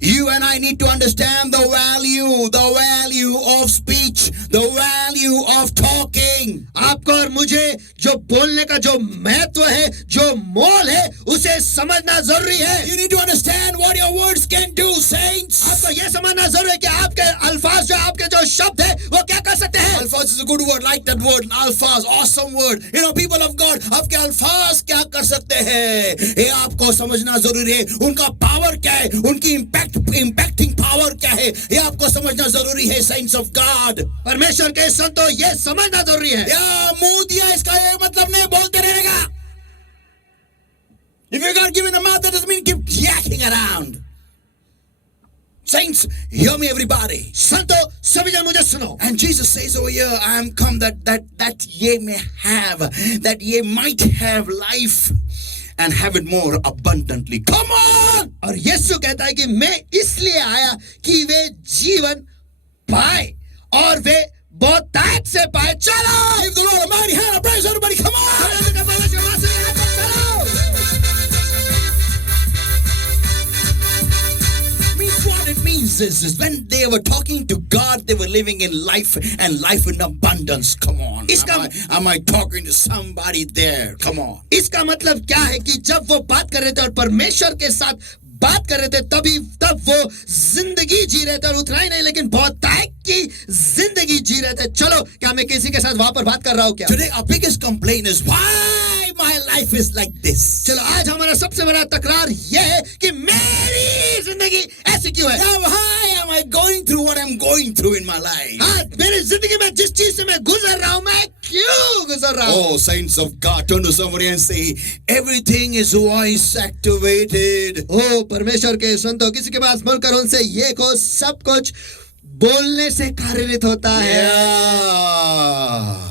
You and I need to understand the value of speech, the value of talking. आपको और मुझे जो बोलने का जो महत्व है, जो मोल है, उसे समझना जरूरी है. You need to understand what your words can do, saints. आपको यह समझना जरूरी है कि आपके अल्फाज जो आपके जो शब्द है वो क्या कर सकते हैं. Alphas is a good word, like that word. Alphas, awesome word. You know, people of God, आपके अल्फाज क्या कर सकते हैं? ये आपको समझना जरूरी है. उनका पावर क्या है? उनकी impacting power क्या है? ये आपको समझना जरूरी है, saints of God. परमेश्वर के संतों, ये समझना जरूरी है. या मुंह दिया इसका ये मतलब नहीं बोलते रहेगा. If you're God given a mouth, that doesn't mean keep yakking around. Saints, hear me, everybody. संतों, सभी जन मुझे सुनो. And Jesus says over here, I am come that ye may have, that ye might have life and have it more abundantly. Come on! और यीशु कहता है कि मैं इसलिए आया कि वे जीवन पाए और वे बहुतायत से पाए. चलो! Give the Lord a mighty hand of praise, everybody. Come on! What it means is when they were talking to God, they were living in life and life in abundance. Come on. Am I talking to somebody there? Come on. इसका मतलब क्या है कि जब वो बात कर रहे थे और परमेश्वर के साथ बात कर रहे थे तब वो जिंदगी जी रहे थे और उतना ही नहीं लेकिन बहुतायत की जिंदगी जी रहे थे. चलो, क्या मैं किसी के साथ वहां पर बात कर रहा हूं क्या? Today our biggest complaint is why my life is like this. चलो, आज हमारा सबसे बड़ा तकरार यह है कि मेरी जिंदगी ऐसी क्यों है. Why am I going through what I'm going through in my life? हाँ, मेरी जिंदगी में जिस चीज से मैं गुजर रहा हूं, मैं क्यों गुजर रहा हूं. Oh, saints of God, turn to somebody and say, everything is voice activated. ओ परमेश्वर के संतों, किसी के पास बोलकर उनसे ये को सब कुछ बोलने से कार्यरत होता है. Yeah.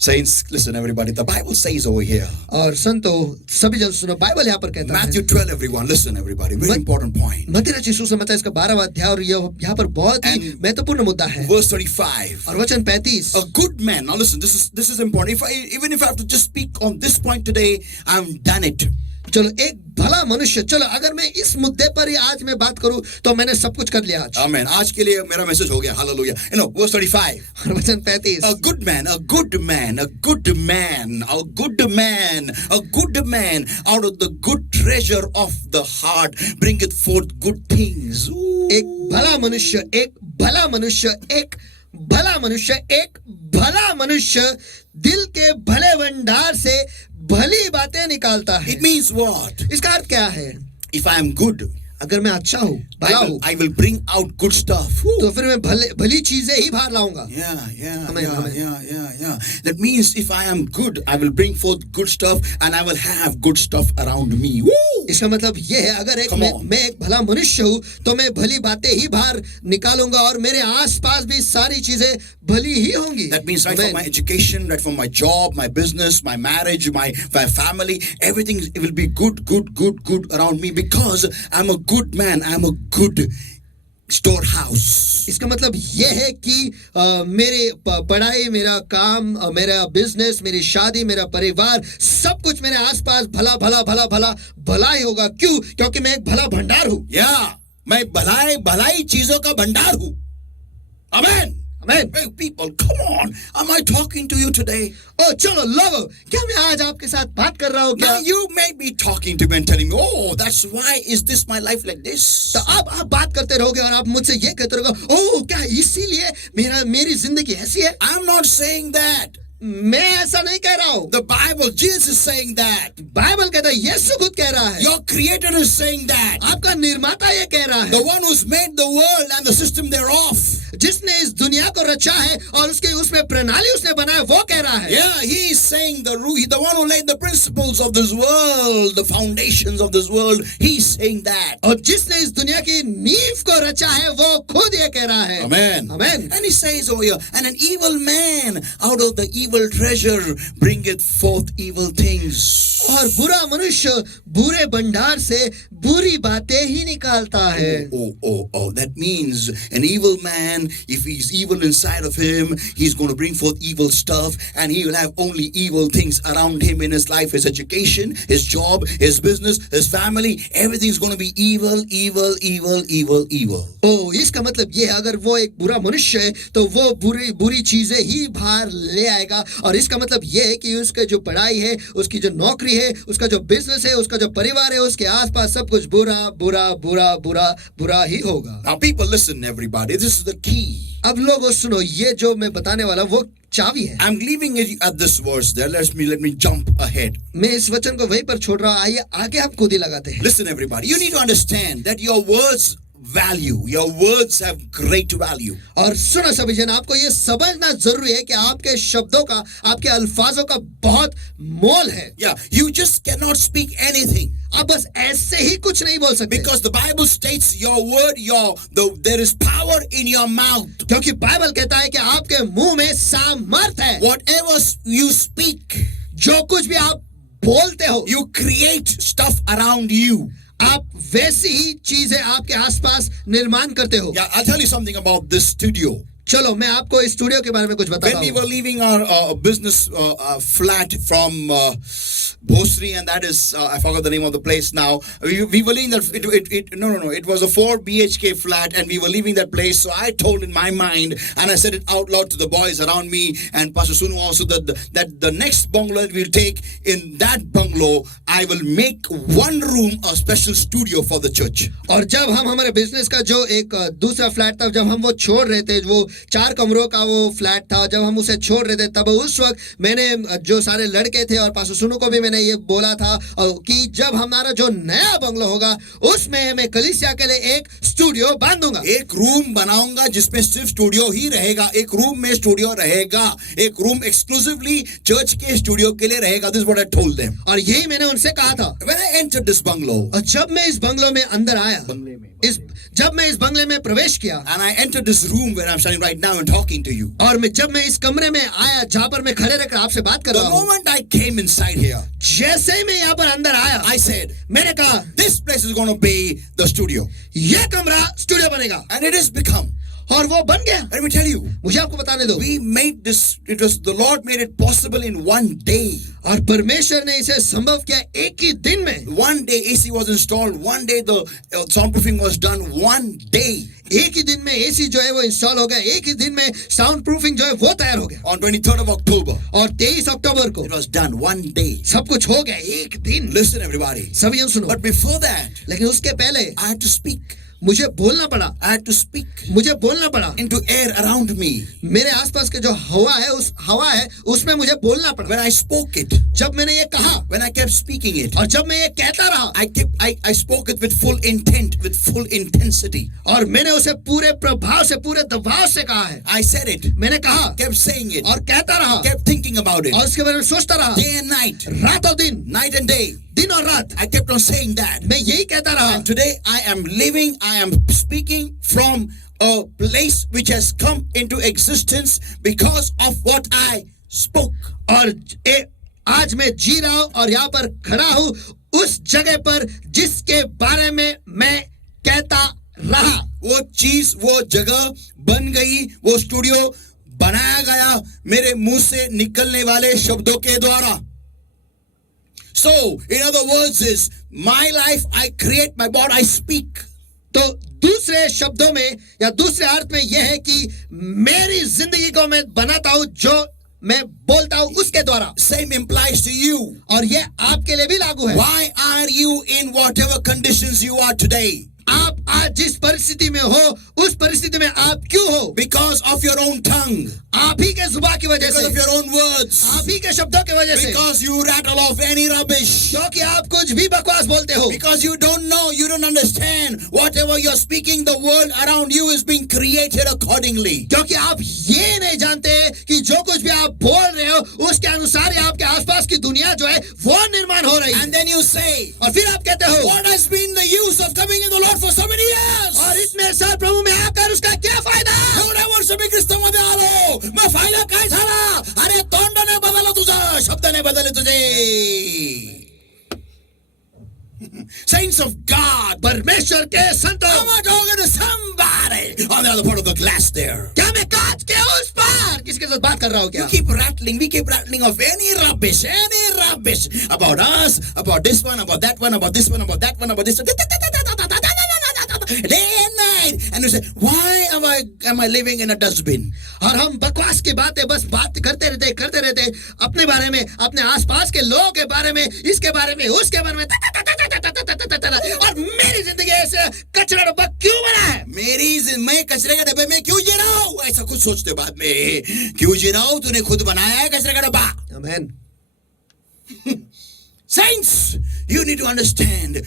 Saints, listen everybody, the Bible says over here. और संतों, सभी जन सुनो, बाइबल यहाँ पर कहता है. Matthew 12, everyone, listen everybody, very important point. मत्ती रचित सुसमाचार इसका 12वां अध्याय और यहाँ पर बहुत ही महत्वपूर्ण मुद्दा है. Verse 35. और वचन 35. A good man. Now listen, this is important. Even if I have to just speak on this point today, I've done it. चलो, एक भला मनुष्य. चलो, अगर मैं इस मुद्दे पर ही आज मैं बात करूं तो मैंने सब कुछ कर लिया आज. Amen. आज के लिए मेरा मैसेज हो गया. Hallelujah. You know, verse 35. और वचन 35. A good man out of the good treasure of the heart bringeth forth good things. Ooh. एक भला मनुष्य दिल के भले भंडार से भली बातें निकालता है. It means what? इसका अर्थ क्या है? If I am good, अगर मैं अच्छा हूँ, भला हूँ, I will bring out good stuff. तो फिर मैं भली चीजें ही बाहर लाऊंगा. Yeah. That means if I am good, I will bring forth good stuff and I will have good stuff around me. Woo! इसका मतलब ये है, अगर मैं एक भला मनुष्य हूँ तो मैं भली बातें ही बाहर निकालूंगा और मेरे आसपास भी सारी चीजें भली ही होंगी. That means right from my education, right from my job, my business, my marriage, my family, everything will be good around me because I'm a good man. I'm a good storehouse. इसका मतलब ये है कि मेरे पढ़ाई, मेरा काम, मेरा बिजनेस, मेरी शादी, मेरा परिवार, सब कुछ मेरे आसपास भला ही होगा. क्यों? क्योंकि मैं एक भला भंडार हूँ. मैं भलाई चीजों का भंडार हूँ. Amen. Amen. Hey, people, come on. Am I talking to you today? Oh, चलो लोगो, क्या मैं आज आपके साथ बात कर रहा हूँ क्या? Now you may be talking to me and telling me, oh, that's why is this my life like this? तो आप बात करते रहोगे और आप मुझसे ये कहते रहोगे, ओह, क्या इसीलिए मेरी जिंदगी ऐसी है? I'm not saying that. मैं ऐसा नहीं कह रहा हूँ. The Bible, Jesus is saying that. Bible कहता है, यीशु खुद कह रहा है. Your creator is saying that. आपका निर्माता ये कह रहा है. The one who's made the world and the system thereof. जिसने इस दुनिया को रचा है और उसमें प्रणाली उसने बनाया, वो कह रहा है. Yeah, he is saying the one who laid the principles of this world, the foundations of this world, he's saying that. और जिसने इस दुनिया की नींव को रचा है, वो खुद ये कह रहा है. Amen. Amen. And he says over here, and an evil man out of the evil treasure bringeth forth evil things. और बुरा मनुष्य बुरे भंडार से बुरी बातें ही निकालता है. Oh, that means an evil man, if he's evil evil inside of him. He's going to bring forth evil stuff, and he will have only evil things around him in his life, his education, his job, his business, his family. Everything's going to be evil, evil, evil, evil, evil. ओ इसका मतलब ये है, अगर वो एक बुरा मनुष्य है तो वो बुरी बुरी चीजें ही बाहर ले आएगा। और इसका मतलब ये है कि उसका जो पढ़ाई है, उसकी जो नौकरी है, उसका जो बिजनेस है, उसका जो परिवार है, उसके आसपास सब कुछ बुरा बुरा बुरा बुरा बुरा ही होगा। Now, people, listen, everybody. This is the key. अब लोगों सुनो, ये जो मैं बताने वाला वो चाबी है। I'm leaving it at this verse there. Let me jump ahead. मैं इस वचन को वहीं पर छोड़ रहा हूँ, आइए आगे हम कूदी लगाते हैं। Listen, everybody. You need to understand that your words value. Your words have great value. और सुनो सभी जन, आपको ये समझना जरूरी है कि आपके शब्दों का, आपके अल्फाजों का बहुत मोल है। Yeah, you just cannot speak anything. आप बस ऐसे ही कुछ नहीं बोल सकते, Because the Bible states your word, there is power in your mouth. क्योंकि बाइबल कहता है कि आपके मुंह में सामर्थ है। Whatever you speak, जो कुछ भी आप बोलते हो, you create stuff around you. आप वैसी ही चीजें आपके आसपास निर्माण करते हो। Yeah, I'll tell you something about this studio. चलो मैं आपको इस स्टूडियो के बारे में कुछ बताता When we हूँ। were leaving our business flat from Bhosri, and that is, I forgot the name of the place now. We were leaving that, it was a 4 BHK flat, and we were leaving that place. So I told in my mind, and I said it out loud to the boys around me, and Pastor Sunu also, that the next bungalow that we'll take, in that bungalow, I will make one room a special studio for the church. और जब हम हमारे business का जो एक दूसरा flat था, जब हम वो छोड़ रहे थे, वो 4 कमरों का वो फ्लैट था, जब हम उसे छोड़ रहे थे, तब उस वक्त मैंने जो सारे लड़के थे और पास्टर सुनु को भी मैंने ये बोला था कि जब हमारा जो नया बंगला होगा उसमें मैं कलीसिया के लिए एक स्टूडियो बांधूंगा। एक रूम बनाऊंगा जिसमें सिर्फ स्टूडियो ही रहेगा। एक रूम में स्टूडियो रहेगा। एक रूम एक्सक्लूसिवली चर्च के स्टूडियो के लिए रहेगा। This is what I told them. और यही मैंने उनसे कहा था। When I entered this bungalow, और जब मैं इस बंगलो में अंदर आया, जब मैं इस बंगले में प्रवेश किया, and I entered this room where I'm standing right now and talking to you. और जब मैं इस कमरे में आया जहां पर मैं खड़े रहकर आपसे बात कर The रहा हूं, moment I came inside here, जैसे ही मैं यहाँ पर अंदर आया, I said, मैंने कहा this place is going to be the studio. ये कमरा स्टूडियो बनेगा। And it has become. और वो बन गया। Let me tell you, मुझे आपको बताने दो, we made this, the Lord made it possible in one day. और परमेश्वर ने इसे संभव किया एक ही दिन में। One day AC was installed, one day the soundproofing was done, one day. एक ही दिन में एसी जो है वो इंस्टॉल हो गया, एक ही दिन में साउंड प्रूफिंग जो है वो तैयार हो गया। On 23rd of October, और 23 अक्टूबर को it was done, one day. सब कुछ हो गया एक दिन। Listen everybody. सभी जन सुनो। But before that, लेकिन उसके पहले I had to speak. मुझे बोलना पड़ा। I had to speak मुझे बोलना पड़ा into air around me. मेरे आसपास के जो हवा है, उस हवा है उसमें मुझे बोलना पड़ा। When I spoke it, जब मैंने ये कहा, when I kept speaking it, और जब मैं ये कहता रहा, I spoke it with full intent, with full intensity. और मैंने उसे पूरे प्रभाव से, पूरे दबाव से कहा है। I said it, मैंने कहा, kept saying it, और कहता रहा, kept thinking about it, और उसके बारे में सोचता रहा, day and night, रात और दिन, night and day. दिन और रात। I kept on saying that. मैं यही कहता रहा। And today I am speaking from a place which has come into existence because of what I spoke. और आज मैं जी रहा हूं और यहाँ पर खड़ा हूं उस जगह पर जिसके बारे में मैं कहता रहा। वो चीज, वो जगह बन गई, वो स्टूडियो बनाया गया मेरे मुंह से निकलने वाले शब्दों के द्वारा। So, in other words is, my life I create, my body I speak. तो दूसरे शब्दों में या दूसरे अर्थ में यह है कि मेरी जिंदगी को मैं बनाता हूं, जो मैं बोलता हूं उसके द्वारा। Same implies to you. और यह आपके लिए भी लागू है। Why are you in whatever conditions you are today? आप आज जिस परिस्थिति में हो, उस परिस्थिति में आप क्यों हो? Because of your own tongue. आप ही के जुबान की वजह Because से, of your own words. आप ही के शब्दों की वजह से, Because you rattle off any rubbish. क्योंकि आप कुछ भी बकवास बोलते हो, Because you don't know, you don't understand. Whatever you're speaking, the world around you is being created accordingly. क्योंकि आप ये नहीं जानते कि जो कुछ भी आप बोल रहे हो उसके अनुसार ही आपके आसपास की दुनिया जो है वो निर्माण हो रही है। And then you say, और फिर आप कहते हो, what has been the use of coming in the Lord for so many years? और इतने साल प्रभु में आकर उसका क्या फायदा? एवढ्या वर्ष मी ख्रिस्तामध्ये आलो, मग फायदा काय झाला? अरे तोंडाने बदललं तुझं, शब्दाने बदलले तुझे. Saints of God, परमेश्वर के संतों, am I talking to somebody on the other part of the glass there? क्या मैं कांच के साथ बात कर रहा हूँ क्या? We keep rattling of any rubbish about us, about this one, about that one, about this one, about that one, about this one, day and night. And you say, why am I living in a dustbin? और हम बकवास की बातें बस बात करते रहते अपने बारे में, अपने आसपास के लोगों के बारे में, इसके बारे में, उसके बारे में, और मेरी जिंदगी ऐसे कचरा डब्बा क्यों बना है? मैं कचरे के डब्बे में क्यों जी रहा हूँ? ऐसा कुछ सोचते बाद में, क्यों जी रहा हूँ? तूने खुद बनाया है कचरे का डब्बा. आमेन. Saints, you need to understand.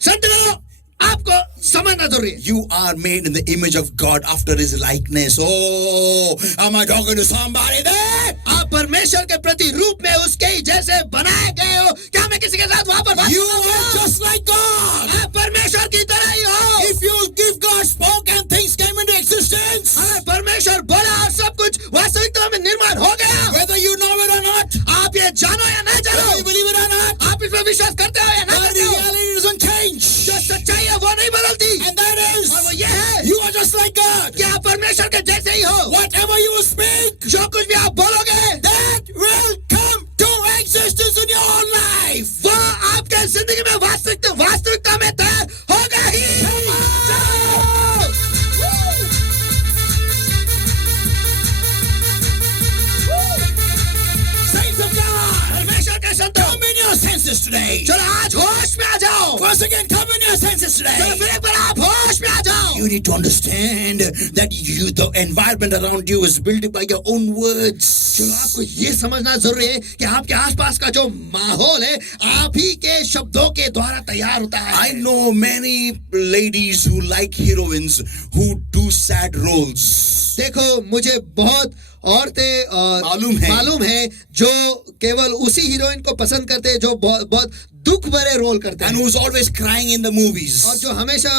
संतों, आपको समझना जरूरी है. You are made in the image of God after His likeness. Oh, am I talking to somebody there? आप परमेश्वर के प्रति रूप में उसके ही जैसे बनाए गए हो. क्या मैं किसी के साथ वहां पर बात You कर रहा are हूं? just like God. आप परमेश्वर की तरह ही हो. If you give God spoke and things came into existence, अगर परमेश्वर बोला और सब कुछ वास्तविकता में निर्माण हो गया, whether you know it or not, आप ये जानो या नहीं whether you जानो, believe it or not, आप इसमें विश्वास करते हो या नहीं the करते हो, reality doesn't change. जो सच्चाई है वो नहीं बदलती. And that is, और वो ये है you are just like God. कि आप परमेश्वर के जैसे ही हो. Whatever you speak, जो कुछ भी आप बोलोगे, that will come to existence in your own life. वो आपके जिंदगी में वास्तविकता में तय होगा ही. Saints of God, परमेश्वर के संतों, come in your senses today. चलो आज होश में आ जाओ. Once again, come in your senses चलो today. फिर एक बार आप होश में आ जाओ. You need to understand that the environment around you is built by your own words. चलो आपको ये समझना जरूरी है कि आपके आसपास का जो माहौल है आप ही के शब्दों के द्वारा तैयार होता है. I know many ladies who like heroines who do sad roles. देखो मुझे बहुत औरतें मालूम है जो केवल उसी हीरोइन को पसंद करते हैं जो बहुत दुख भरे रोल करते And हैं who's always crying in the movies. और जो हमेशा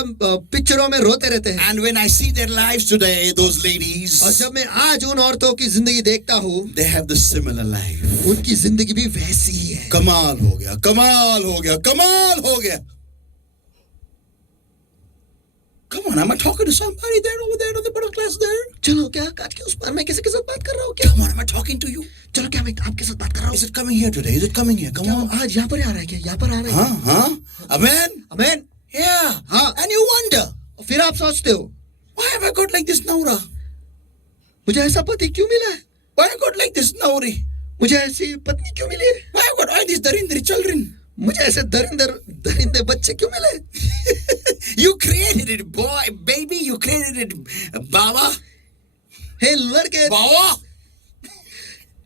पिक्चरों में रोते रहते हैं. And when I see their lives today, those ladies, और जब मैं आज उन औरतों की जिंदगी देखता हूँ, they have the similar life. उनकी जिंदगी भी वैसी ही है. कमाल हो गया, कमाल हो गया, कमाल हो गया. Come on, am I talking to somebody there over there in the middle class there? चलो क्या आज के उस पर मैं किसी के साथ बात कर रहा हूँ क्या? Come on, am I talking to you? चलो क्या मैं आपके साथ बात कर रहा हूँ? Is it coming here today? Is it coming here? Come क्या on. आज यहाँ पर आ रहा है क्या? यहाँ पर आ रहा है? Huh? Amen? आमेन. Yeah. हाँ. And you wonder, फिर आप सोचते हो why have I got like this Naura? मुझे ऐसा पति क्यों मिला है? Why have I got like this Nauri? मुझे ऐसी पत्नी क्यों मिली है? Why have I got all these Darindri children? मुझे ऐसे दरिंदे बच्चे क्यों मिले? You created it, boy, baby. You created it, Baba. हे लड़के, Baba.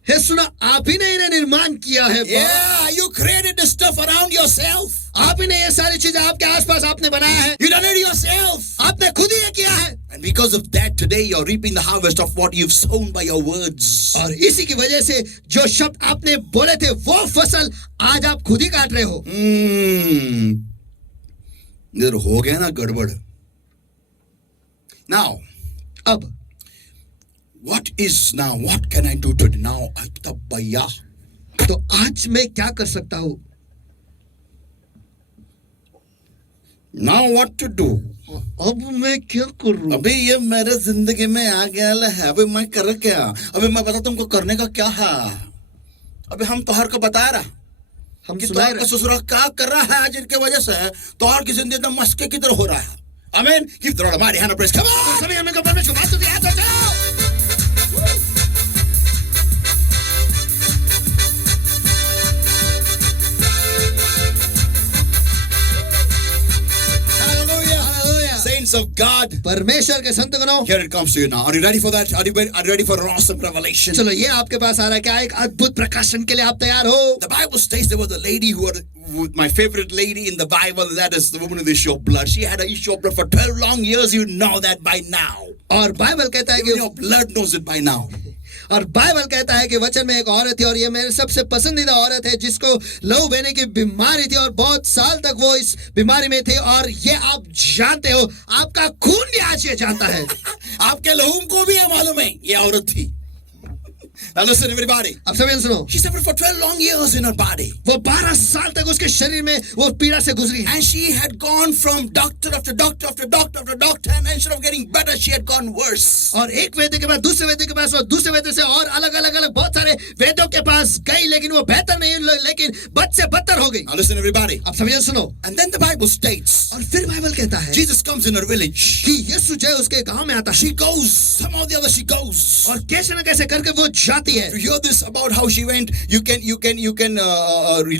हे सुना, आप ही ने इन्हें निर्माण किया है. Yeah, you created the stuff around yourself. आप ही ने ये सारी चीजें आपके आसपास आपने बनाया है. You done it yourself. आपने खुद ही ये किया है. And because of that, today you're reaping the harvest of what you've sown by your words. और इसी की वजह से जो शब्द आपने बोले थे वो फसल आज आप खुद ही काट रहे हो. इधर हो गया ना गड़बड़. Now, अब what can I do today? Now, Attabaya. तो आज मैं क्या कर सकता हूँ? Now what to do? अब मैं क्या करूँ? अभी ये मेरे जिंदगी में आ गया है. अभी मैं कर क्या? अभी मैं बता तुमको करने का क्या है. अभी हम तोहर को बता रहा हम कि सुना तोहर का ससुराल क्या कर रहा है जिनके वजह से तोहर की जिंदगी एकदम मस्के की तरह हो रहा है. Amen. Give the Lord a mighty hand of praise. Come on. सभी हमें को परमेश्वर को वास्तव दिया तो जाओ. Hallelujah. Saints of God. परमेश्वर के संतगणों, Here it comes to you now. Are you ready for that? Are you ready for an awesome revelation? चलो ये आपके पास आ रहा है. क्या एक अद्भुत प्रकाशन के लिए आप तैयार हो? The Bible states there was a lady my favorite lady in the Bible, that is the woman with the issue of blood. She had an issue of blood for 12 long years. You know that by now. और Bible कहता है Even कि your blood knows it by now. और Bible कहता है कि वचन में एक औरत थी और ये मेरे सबसे पसंदीदा औरत है जिसको लहू बहने की बीमारी थी और बहुत साल तक वो इस बीमारी में थे. और ये आप जानते हो, आपका खून भी आज ये जानता है. आपके लहू को भी ये मालूम है ये औरत थी. Now listen, everybody. अब सभी सुनो, She suffered for 12 long years in her body. वो 12 साल तक उसके शरीर में वो पीड़ा से गुजरी है। And she had gone from doctor after doctor after doctor after doctor, and instead of getting better, she had gone worse. और एक वैद्य के बाद दूसरे वैद्य के पास और दूसरे वैद्य से और अलग अलग बहुत सारे वैद्यों के पास गई, लेकिन वो बेहतर नहीं, लेकिन बद से बदतर हो गई। Now listen, everybody. अब सभी सुनो, And then the Bible states, और फिर बाइबल कहता है Jesus comes in her village. कि यीशु जो है उसके गांव में आता है, She goes, somehow or the other she goes. और कैसे न कैसे करके वो जाती है। To hear this about how she went, you can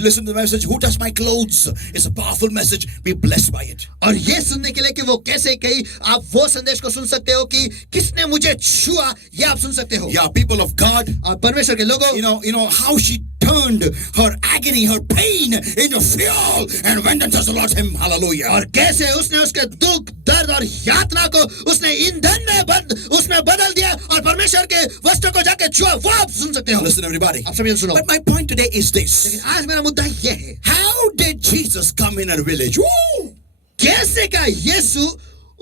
listen to the message. Who touched my clothes? It's a powerful message. Be blessed by it. और ये सुनने के लिए कि वो कैसे गई, आप वो संदेश को सुन सकते हो कि किसने मुझे छुआ, ये आप सुन सकते हो। Yeah, people of God. और परमेश्वर के लोगों, You know how she turned her agony, her pain into fuel and went and touched the Lord's him. Hallelujah. और कैसे उसने उसके दुख, दर्द और यातना को उसने ईंधन में उसमें बदल दिया और परमेश्वर के वस्त्र को जाके छुआ, वो आप सुन सकते हो। Listen, everybody. आप सभी सुनो। But my point today is this. लेकिन आज मेरा मुद्दा ये है, How did Jesus come in her village? Woo! कैसे का यीशु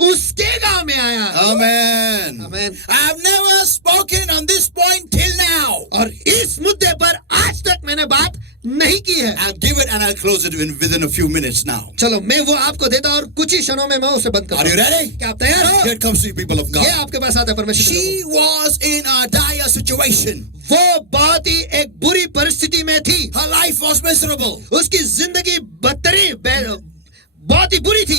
उसके गांव में आया। Amen. Amen. I've never spoken on this point till now. और इस मुद्दे पर आज तक मैंने बात नहीं की है। I'll give it and I'll close it within a few minutes now. चलो मैं वो आपको देता हूँ और कुछ ही क्षणों में मैं उसे बंद Are you करूँ। ready? क्या आप तैयार हो? Here it comes to you, people of ये God. आपके पास आता है परमेश्वर के She was in a dire situation. लोगों। वो बहुत ही एक बुरी परिस्थिति में थी। Her life was miserable. उसकी जिंदगी बदतरीन बहुत ही बुरी थी।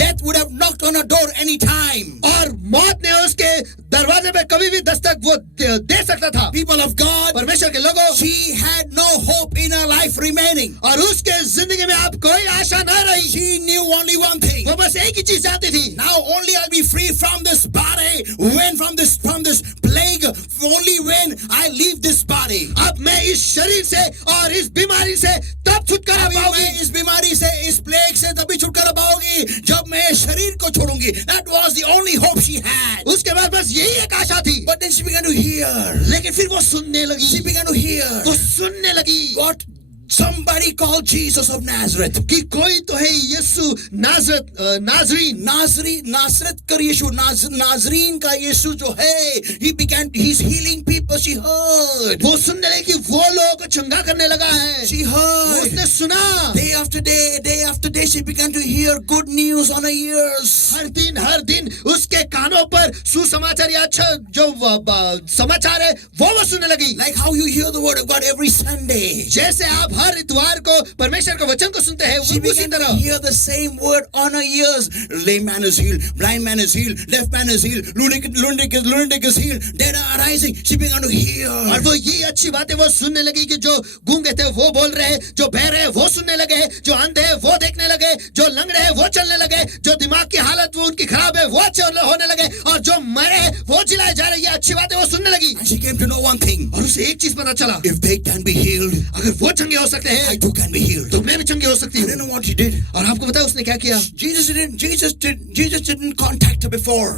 Death would have knocked on her door any time. और मौत ने उसके दरवाजे पे कभी भी दस्तक वो दे सकता था। People of God, परमेश्वर के लोगों, she had no hope in her life remaining. और उसके जिंदगी में अब कोई आशा न रही। She knew only one thing. वो बस एक ही चीज चाहती थी, Now only I'll be free from this body. When from this plague, only when I leave this body. अब मैं इस शरीर से और इस बीमारी से तब छुटकारा अभी पाऊंगी। मैं इस बीमारी से, इस प्लेग से तभी छुटकारा पाऊंगी जब मैं शरीर को छोड़ूंगी. That was the only hope she had. उसके बाद बस यही एक आशा थी। But then she began to hear. लेकिन फिर वो सुनने लगी। She began to hear. वो सुनने लगी What somebody called Jesus of Nazareth. कि कोई तो है यीशु नाजरीन नासरत का यीशु, नाजरीन का यीशु जो है, he's healing people. She heard. वो सुनने लगी कि वो लोगों को चंगा करने लगा है। She heard. उसने सुना। Day after day, she began to hear good news on her ears. हर दिन उसके कानों पर सुसमाचार या अच्छा जो समाचार है वो सुनने लगी। Like how you hear the word of God every Sunday. जैसे आप हर इतवार को परमेश्वर का वचन को सुनते हैं, She उसी began to तरह hear the same word on her ears. Lame man is healed, blind man is healed, deaf man is healed, lunatic is healed, dead are rising. She began to hear. और वो ये अच्छी बातें वो सुनने लगी कि जो गूंगे थे वो बोल रहे, जो बहरे हैं वो सुनने लगे, जो अंधे हैं वो देखने लगे, जो लंगड़े हैं वो चलने लगे, जो दिमाग की हालत वो उनकी खराब है वो अच्छे होने लगे, और जो मरे हैं वो जिलाए जा रहे। ये अच्छी बातें वो सुनने लगी। And she came to know one thing. और उसे एक चीज पता चला, If they can be healed, अगर वो चंगे हो सकते I हैं too can be healed. तो मैं भी चंगे हो सकती You हूँ। know what he did? और आपको पता है उसने क्या किया? Jesus didn't contact her before.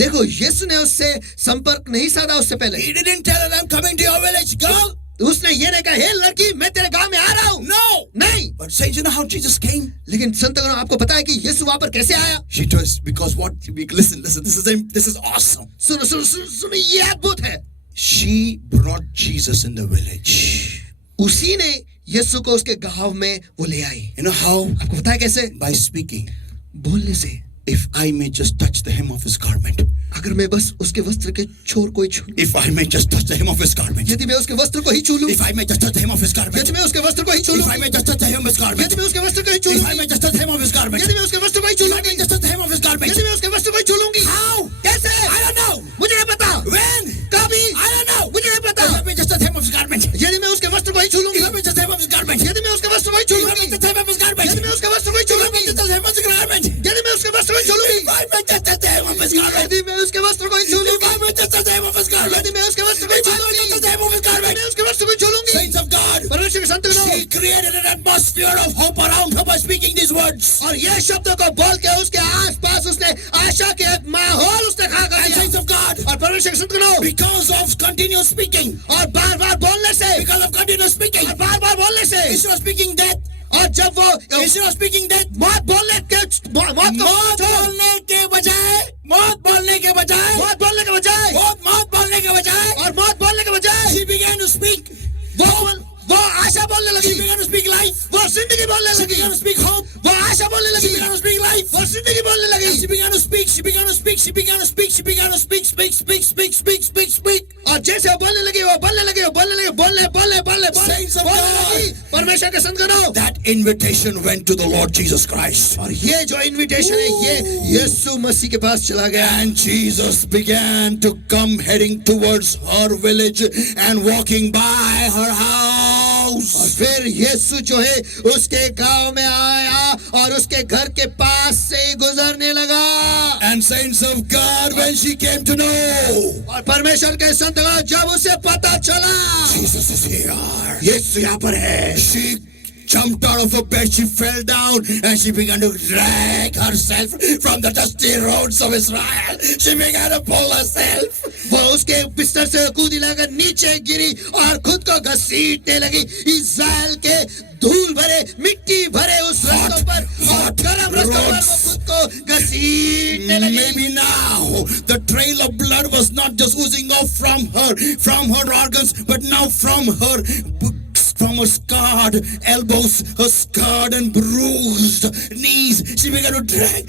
देखो यीशु ने उससे संपर्क नहीं साधा उससे पहले। He didn't tell her, I'm coming to your village, girl. उसने ये नहीं कहा, हे लड़की मैं तेरे गांव में आ रहा हूँ। No. नहीं। But saints, you know how Jesus came? लेकिन संतगणों आपको पता है कि यीशु वहां पर कैसे आया? She does, because what? Listen. This is awesome. सुनो ये अद्भुत है। She brought Jesus in the village. उसी ने यीशु को उसके गांव में वो ले आई। You know how? आपको पता है कैसे? By speaking. बोलने से। If I may just touch the hem of his garment. अगर मैं बस उसके वस्त्र के छोर को ही छू लूं। If I may just touch the hem of his garment. यदि मैं उसके वस्त्र को ही छू लूं। If I may just touch the hem of his garment. यदि मैं उसके वस्त्र को ही छू लूं। If I may just touch the hem of his garment. यदि मैं उसके वस्त्र को ही छू If लूं। I may just touch the hem of his garment. यदि मैं उसके वस्त्र को ही छू If I may लूंगी। just touch the hem of his garment. यदि मैं उसके वस्त्र को ही छू लूंगी। How? कैसे? I don't know. मुझे नहीं पता। When? कभी? I don't know. मुझे नहीं पता। If I may just touch the hem of his garment. यदि मैं उसके वस्त्र को ही छू लूंगी। If I may just touch the hem of his garment. यदि मैं उसके वस्त्र को ही छू If I लूंगी। may just touch the hem of his garment. यदि मैं उसके वस्त्र को ही छू If I लूंगी। may just touch the hem of his garment. यदि मैं उसके वस्त्र को ही छू लूंगी। If I may just touch the hem of his garment. यदि मैं उसके वस्त्र को ही छू If लूंगी। I may just touch the hem of his garment. यदि मैं उसके वस्त्र को ही If छू I may लूंगी। just touch the hem of his garment. मैं उसके वस्त्र को ही छू लूंगी। Saints of God. परमेश्वर के संतगणों। She created an atmosphere of hope around her by speaking these words. और ये शब्दों को बोल के उसके आसपास उसने आशा के एक माहौल उसने खड़ा कर And दिया। saints of God. और परमेश्वर के संतगणों। Because of continuous speaking. और बार-बार बोलने से। Because of continuous speaking. और बार-बार बोलने से। Instead of speaking death. और जब वो Instead of speaking death. मौत बोलने के मौत बोलने के बजाय मौत बोलने के बजाय और मौत बोलने के बजाय she जिंदगी बोलने She लगी, began to speak hope. वो आशा बोलने She लगी, began to speak life. वो जिंदगी बोलने लगी, She began to speak. She began to speak. She began to speak. She began to speak. Speak. और जैसे वो बोलने लगी, वो बोलने लगी, वो बोलने लगी, बोलने Saints of बोलने God. लगी। परमेश्वर के संतानों, That invitation went to the Lord Jesus Christ. और ये जो इनविटेशन है, ये यीशु मसीह के पास चला गया। And Jesus began to come heading towards her village and walking by her और house. फिर यीशु जो है उसके गांव में आया और उसके घर के पास से ही गुजरने लगा। And saints of God, when she came to know, और परमेश्वर के संतानों, जब उसे पता चला Jesus is here. यीशु यहाँ पर है, She jumped out of her bed, she fell down, and she began to drag herself from the dusty roads of Israel. She began to pull herself. वो उसके बिस्तर से कूदी लगाकर नीचे गिरी और खुद को घसीटने लगी इज़राइल के धूल भरे, मिट्टी भरे उस रास्तों पर और गरम रास्तों पर वो खुद को घसीटने लगी। Maybe now the trail of blood was not just oozing off from her organs, but now from her scarred elbows, her scarred and bruised knees. She began to drag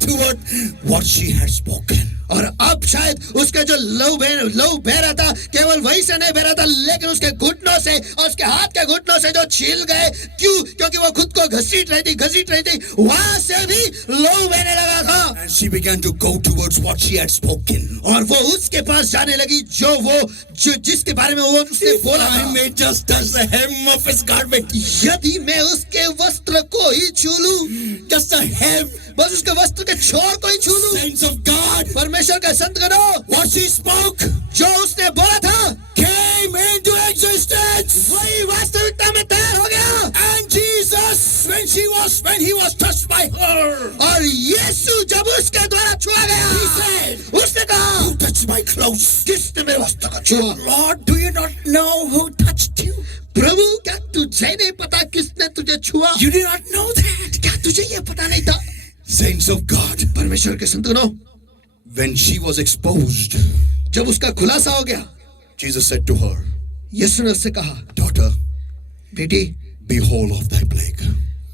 toward what she had spoken. और अब शायद उसका जो लहू बह रहा था, केवल वही से नहीं बह रहा था, लेकिन उसके घुटनों से और उसके हाथ के घुटनों से जो छील गए, क्यों? क्योंकि वो खुद को घसीट रही थी, वहां से भी लहू बहने लगा था। And she began to go towards what she had spoken. और वो उसके पास जाने लगी जो जिसके बारे में वो उसने बोला I था। may just touch the hem of his garment. यदि मैं उसके वस्त्र को ही छू लूं, Just a hem. बस उसके वस्त्र के छोर को ही छू लूं, Saints of God, परमेश्वर का संतगणों, what she spoke जो उसने बोला था came into existence. वही वास्तविकता में तैयार हो गया। And Jesus, when he was touched by her, और यीशु जब उसके द्वारा छुआ गया, he said, उसने कहा, "Who touched my clothes?" किसने मेरे वस्त्र को छुआ? Lord, do you not know who touched you? प्रभु, क्या तुझे नहीं पता किसने तुझे छुआ? You do not know that. क्या तुझे ये पता नहीं था? Saints of God, परमेश्वर के संतानों, when she was exposed, जब उसका खुलासा हो गया, Jesus said to her, यीशु ने उससे कहा, "Daughter, बेटी, be whole of thy plague."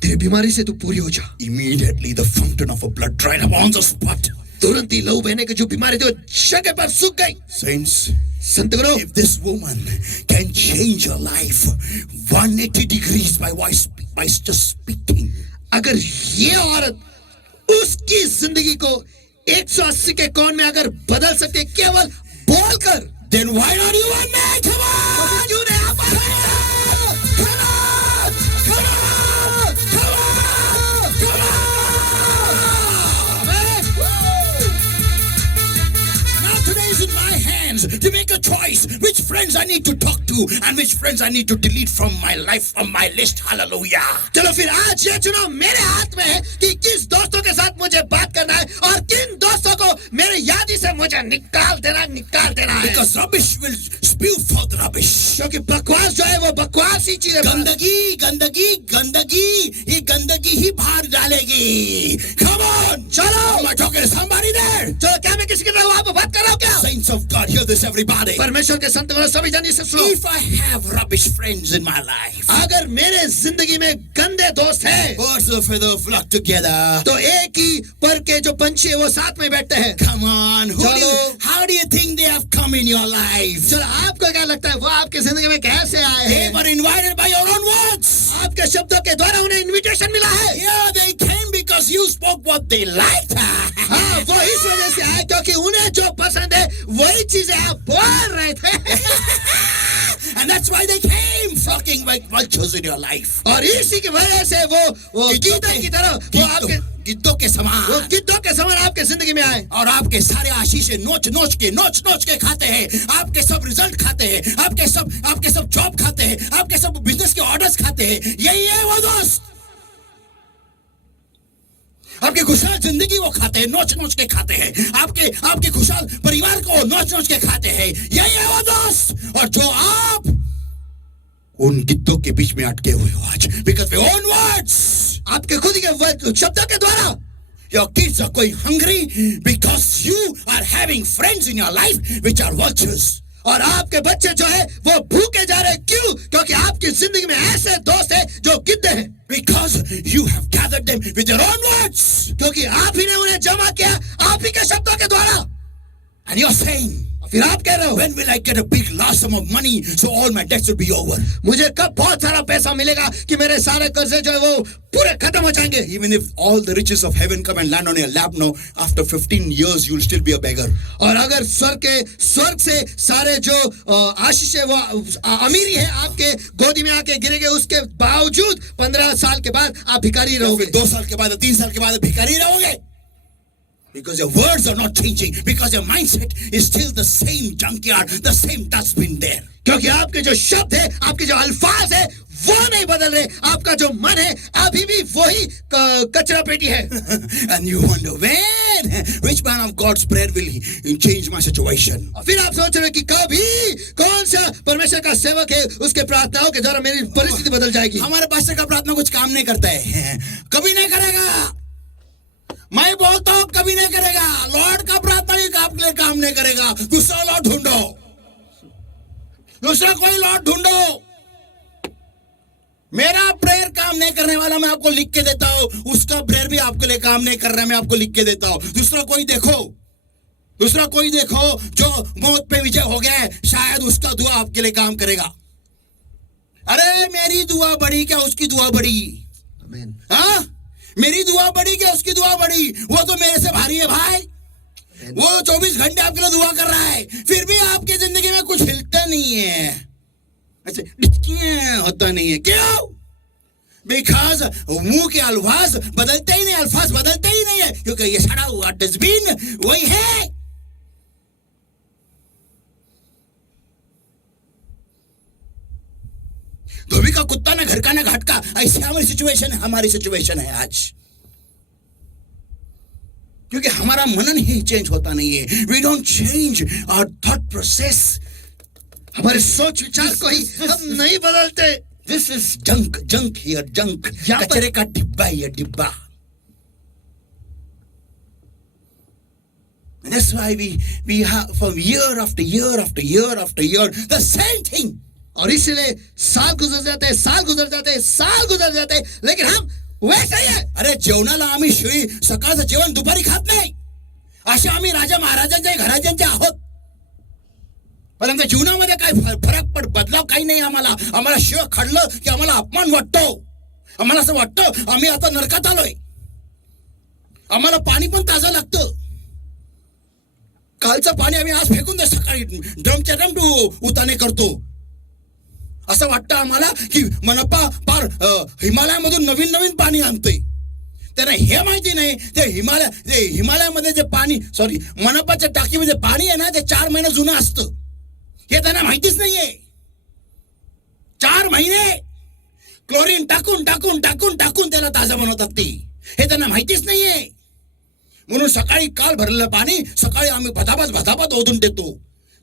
तेरी बीमारी से तू पूरी हो जा। Immediately the fountain of her blood dried up on the spot. तुरंत ही लहू बहने की जो बीमारी थी वो जगह पर सूख गई। Saints, संतगणों, if this woman can change her life 180 degrees by just speaking, अगर ये औरत उसकी जिंदगी को 180 के कोण में अगर बदल सकते केवल बोलकर, then why not you and me? Come on! क्यों नहीं आप Come on! Come on! Come on! Come on! Now today is in my hands to make a choice which friends I need to talk to and which friends I need to delete from my life, from my list. Hallelujah! चलो फिर आज ये चुनाव मेरे हाथ में है कि किस दोस्तों के साथ मुझे बात करना है और किन दोस्तों को मेरे यादी से मुझे निकाल देना है। Because rubbish will spew forth rubbish. क्योंकि बकवास जो है वो बकवास ही चीजें गंदगी ये गंदगी ही बाहर डालेगी. Come on, चलो, am I talking to somebody there? चलो, क्या मैं किसी के साथ वहां पर बात कर रहा हूँ क्या? Saints of God, hear this, everybody. परमेश्वर के संत सभी जन इसे सुनो। If I have rubbish friends in my life, अगर मेरे जिंदगी में गंदे दोस्त हैं, birds of a feather flock together. तो एक ही पर के जो पंछी है वो साथ में बैठते हैं। Come on, चलो। how do you think they have come in your life? चलो, आपको क्या लगता है वो आपकी जिंदगी में कैसे आए They हैं? were invited by your own words. आपके शब्दों के द्वारा उन्हें इनविटेशन मिला है। Yeah, they came because you spoke what they liked. हाँ, वो इस वजह से आए क्योंकि उन्हें जो पसंद है वही चीजें आप बोल रहे थे। And that's why they came flocking like vultures in your life. और इसी की वजह से वो गीदड़ की तरह वो आपके गिद्धों के समान वो गिद्धों के समान आपके जिंदगी में आए और आपके सारे आशीष नोच के खाते हैं. आपके सब रिजल्ट खाते हैं. आपके सब जॉब खाते हैं. आपके सब बिजनेस के ऑर्डर्स खाते हैं. यही है वो दोस्त. आपके खुशहाल जिंदगी वो खाते हैं, नोच के खाते हैं. आपके खुशहाल परिवार को नोच के खाते हैं. यही है वो दोस्त. और जो आप उन गिद्धों के बीच में अटके हुए हो आज, because your own words, आपके खुद के शब्दों के द्वारा your kids are going hungry because you are having friends in your life which are vultures. और आपके बच्चे जो है वो भूखे जा रहे हैं। क्यों? क्योंकि आपकी जिंदगी में ऐसे दोस्त हैं जो गिद्धे हैं। Because you have gathered them with your own words. क्योंकि आप ही ने उन्हें जमा किया आप ही के शब्दों के द्वारा। And you're saying, फिर आप कह रहे हो, when will I get a big large sum of money so all my debts will be over? मुझे कब बहुत सारा पैसा मिलेगा कि मेरे सारे कर्जे जो है वो पूरे खत्म हो जाएंगे। Even if all the riches of heaven come and land on your lap now, after 15 years you'll still be a beggar. और अगर स्वर्ग से सारे जो आशीष है वो अमीरी है आपके गोदी में आके गिरेंगे, उसके बावजूद 15 साल के बाद आप भिखारी रहोगे। 2 साल के बाद 3 साल के बाद भिखारी रहोगे। Because your words are not changing, because your mindset is still the same junkyard, the same dustbin there. क्योंकि आपके जो शब्द है, आपके जो अल्फाज है वो नहीं बदल रहे। आपका जो मन है अभी भी वही कचरा पेटी है। And you wonder when, which man of God's prayer will change my situation? और फिर आप सोच रहे हैं कि कभी कौन सा परमेश्वर का सेवक है उसके प्रार्थनाओं के द्वारा मेरी परिस्थिति बदल जाएगी। हमारे पास्टर का प्रार्थना कुछ काम नहीं करता है, कभी नहीं करेगा। मैं बोलता हूं कभी नहीं करेगा। लॉर्ड का प्रार्थना भी आपके लिए काम नहीं करेगा। दूसरा लॉर्ड ढूंढो, दूसरा कोई लॉर्ड ढूंढो। मेरा प्रेयर काम नहीं करने वाला मैं आपको लिख के देता हूं, उसका प्रेयर भी आपके लिए काम नहीं कर रहा है, मैं आपको लिख के देता हूं। दूसरा कोई देखो, दूसरा कोई देखो जो मौत पे विजय हो गया है, शायद उसका दुआ आपके लिए काम करेगा। अरे मेरी दुआ बड़ी क्या उसकी दुआ बड़ी? आमीन। हाँ, मेरी दुआ बड़ी क्या उसकी दुआ बड़ी? वो तो मेरे से भारी है भाई। वो 24 घंटे आपके लिए दुआ कर रहा है, फिर भी आपकी जिंदगी में कुछ हिलता नहीं है, अच्छा होता नहीं है। क्यों? बिकॉज मुंह के अल्फाज बदलते ही नहीं, अल्फाज बदलते ही नहीं है, क्योंकि ये सड़ा हुआ डस्टबिन वही है। धोबी का कुत्ता ना घर का ना घाट का, ऐसी हमारी सिचुएशन है, हमारी सिचुएशन है आज। क्योंकि हमारा मनन ही चेंज होता नहीं है। We don't change our thought process. हमारे सोच विचार को ही हम नहीं बदलते। This is junk, junk here, junk, कचरे का डिब्बा, ये डिब्बा। That's why we have from year after year after year after year the same thing. और इसलिए साल गुजर जाते हैं, साल गुजर जाते हैं, साल गुजर जाते हैं, लेकिन हम वैसे ही है। अरे जेवणाला आम्ही शिळी सकाळचं जेवण दुपारी खात नाही, असे आम्ही राजा महाराजांच्या घराच्यांचे आहोत। पण आमच्या जीवनामध्ये काय फरक बदलाव काही नाही। आम्हाला शिळ खाल्लं की आम्हाला अपमान वाटतो, आम्हाला असं वाटतं आम्ही आता नरकात आलोय। आम्हाला पाणी पण ताजं लागतं, कालचं पाणी आम्ही आज फेकून दे, सकाळी ड्रमच्या ड्रम उताने करतो। असं वाटतं आम्हाला की मनपा पार हिमालयामधून नवीन नवीन पाणी आणते। त्यांना हे माहिती नाही ते हिमालयामध्ये जे पाणी, सॉरी, मनपाच्या टाकीमध्ये पाणी आहे ना, ते 4 महिने जुनं असतं, हे त्यांना माहितीच नाहीये। 4 महिने क्लोरीन टाकून टाकून टाकून टाकून त्याला ताजं बनवतात ते, हे त्यांना माहितीच नाहीये। म्हणून सकाळी काल भरलेलं पाणी सकाळी आम्ही भदाभद ओतून देतो,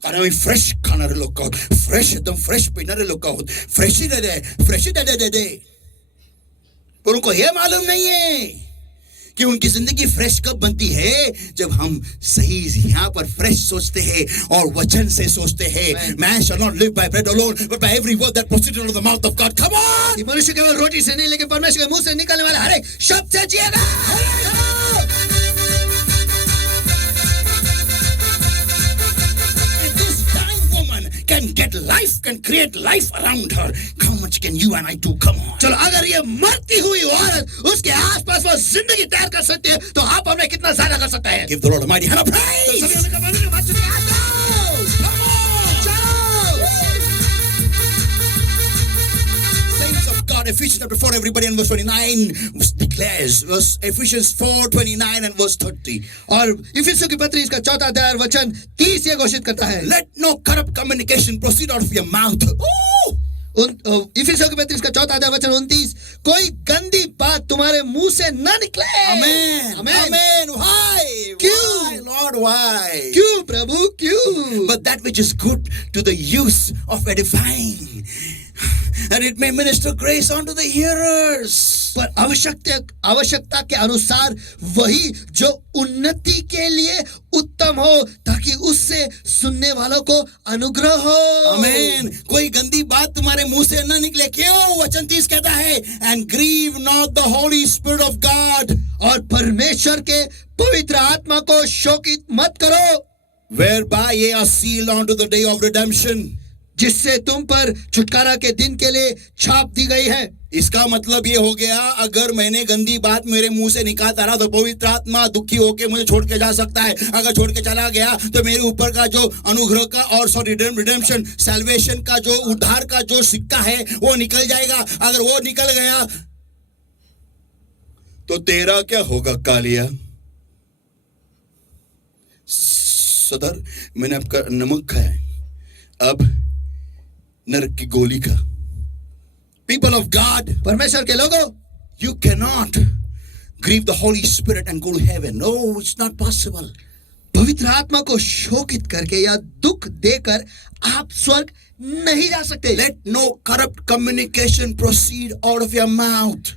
कारण आम्ही फ्रेश खाणारे लोक आहोत, फ्रेश, एकदम फ्रेश पिणारे लोक आहोत। फ्रेश ही दे दे। पर उनको ये मालूम नहीं है कि उनकी जिंदगी फ्रेश कब बनती है, जब हम सही यहाँ पर फ्रेश सोचते हैं और वचन से सोचते हैं। Man shall not live by bread alone, but by every word that proceeds out of the mouth of God. Come on! मनुष्य केवल रोटी से नहीं, लेकिन परमेश्वर के मुंह से निकलने वाले हर एक शब्द से जिएगा। Can get life, can create life around her. How much can you and I do? Come on. चलो, अगर ये मरती हुई औरत उसके आसपास वो जिंदगी तैयार कर सकती है, तो आप हमें कितना ज्यादा कर सकते हैं? Give the Lord a mighty hand of praise. तो सभी उनका बदले बात सुनिए। Come on. चलो। Saints of God, Ephesians chapter 4, everybody, and verse 29 declares, Ephesians 4:29 and verse 30. और इफिसियों की पत्री इसका 4 अध्याय वचन 30 ये घोषित करता है, Let no corrupt communication proceed out of your mouth. इफिसियों की पत्री इसका 4 अध्याय वचन 29, कोई गंदी बात तुम्हारे मुंह से न निकले। Amen. Amen. Why? क्यों? Why, Lord? Why? क्यों प्रभु, क्यों? But that which is good to the use of edifying, and it may minister grace unto the hearers. पर आवश्यकता के अनुसार वही जो उन्नति के लिए उत्तम हो, ताकि ताकि उससे सुनने वालों को अनुग्रह हो। आमीन। कोई गंदी बात तुम्हारे मुंह से न निकले। क्यों? वचन 30 कहता है, and grieve not the Holy Spirit of God. और परमेश्वर के पवित्र आत्मा को शोकित मत करो, whereby ye are sealed unto the day of redemption. जिससे तुम पर छुटकारा के दिन के लिए छाप दी गई है। इसका मतलब ये हो गया, अगर मैंने गंदी बात मेरे मुंह से निकालता रहा तो पवित्र आत्मा दुखी होकर मुझे छोड़ के जा सकता है। अगर छोड़ के चला गया तो मेरे ऊपर का जो अनुग्रह का और रिडेम्पशन सैल्वेशन का जो उद्धार का जो सिक्का है वो निकल जाएगा। अगर वो निकल गया तो तेरा क्या होगा कालिया? सदर, मैंने आपका नमक खाया है, अब नरक की गोली का। People of God, परमेश्वर के लोगों, you cannot grieve the Holy Spirit and go to heaven. No, it's not possible. पवित्र आत्मा को शोकित करके या दुख देकर आप स्वर्ग नहीं जा सकते। Let no corrupt communication proceed out of your mouth.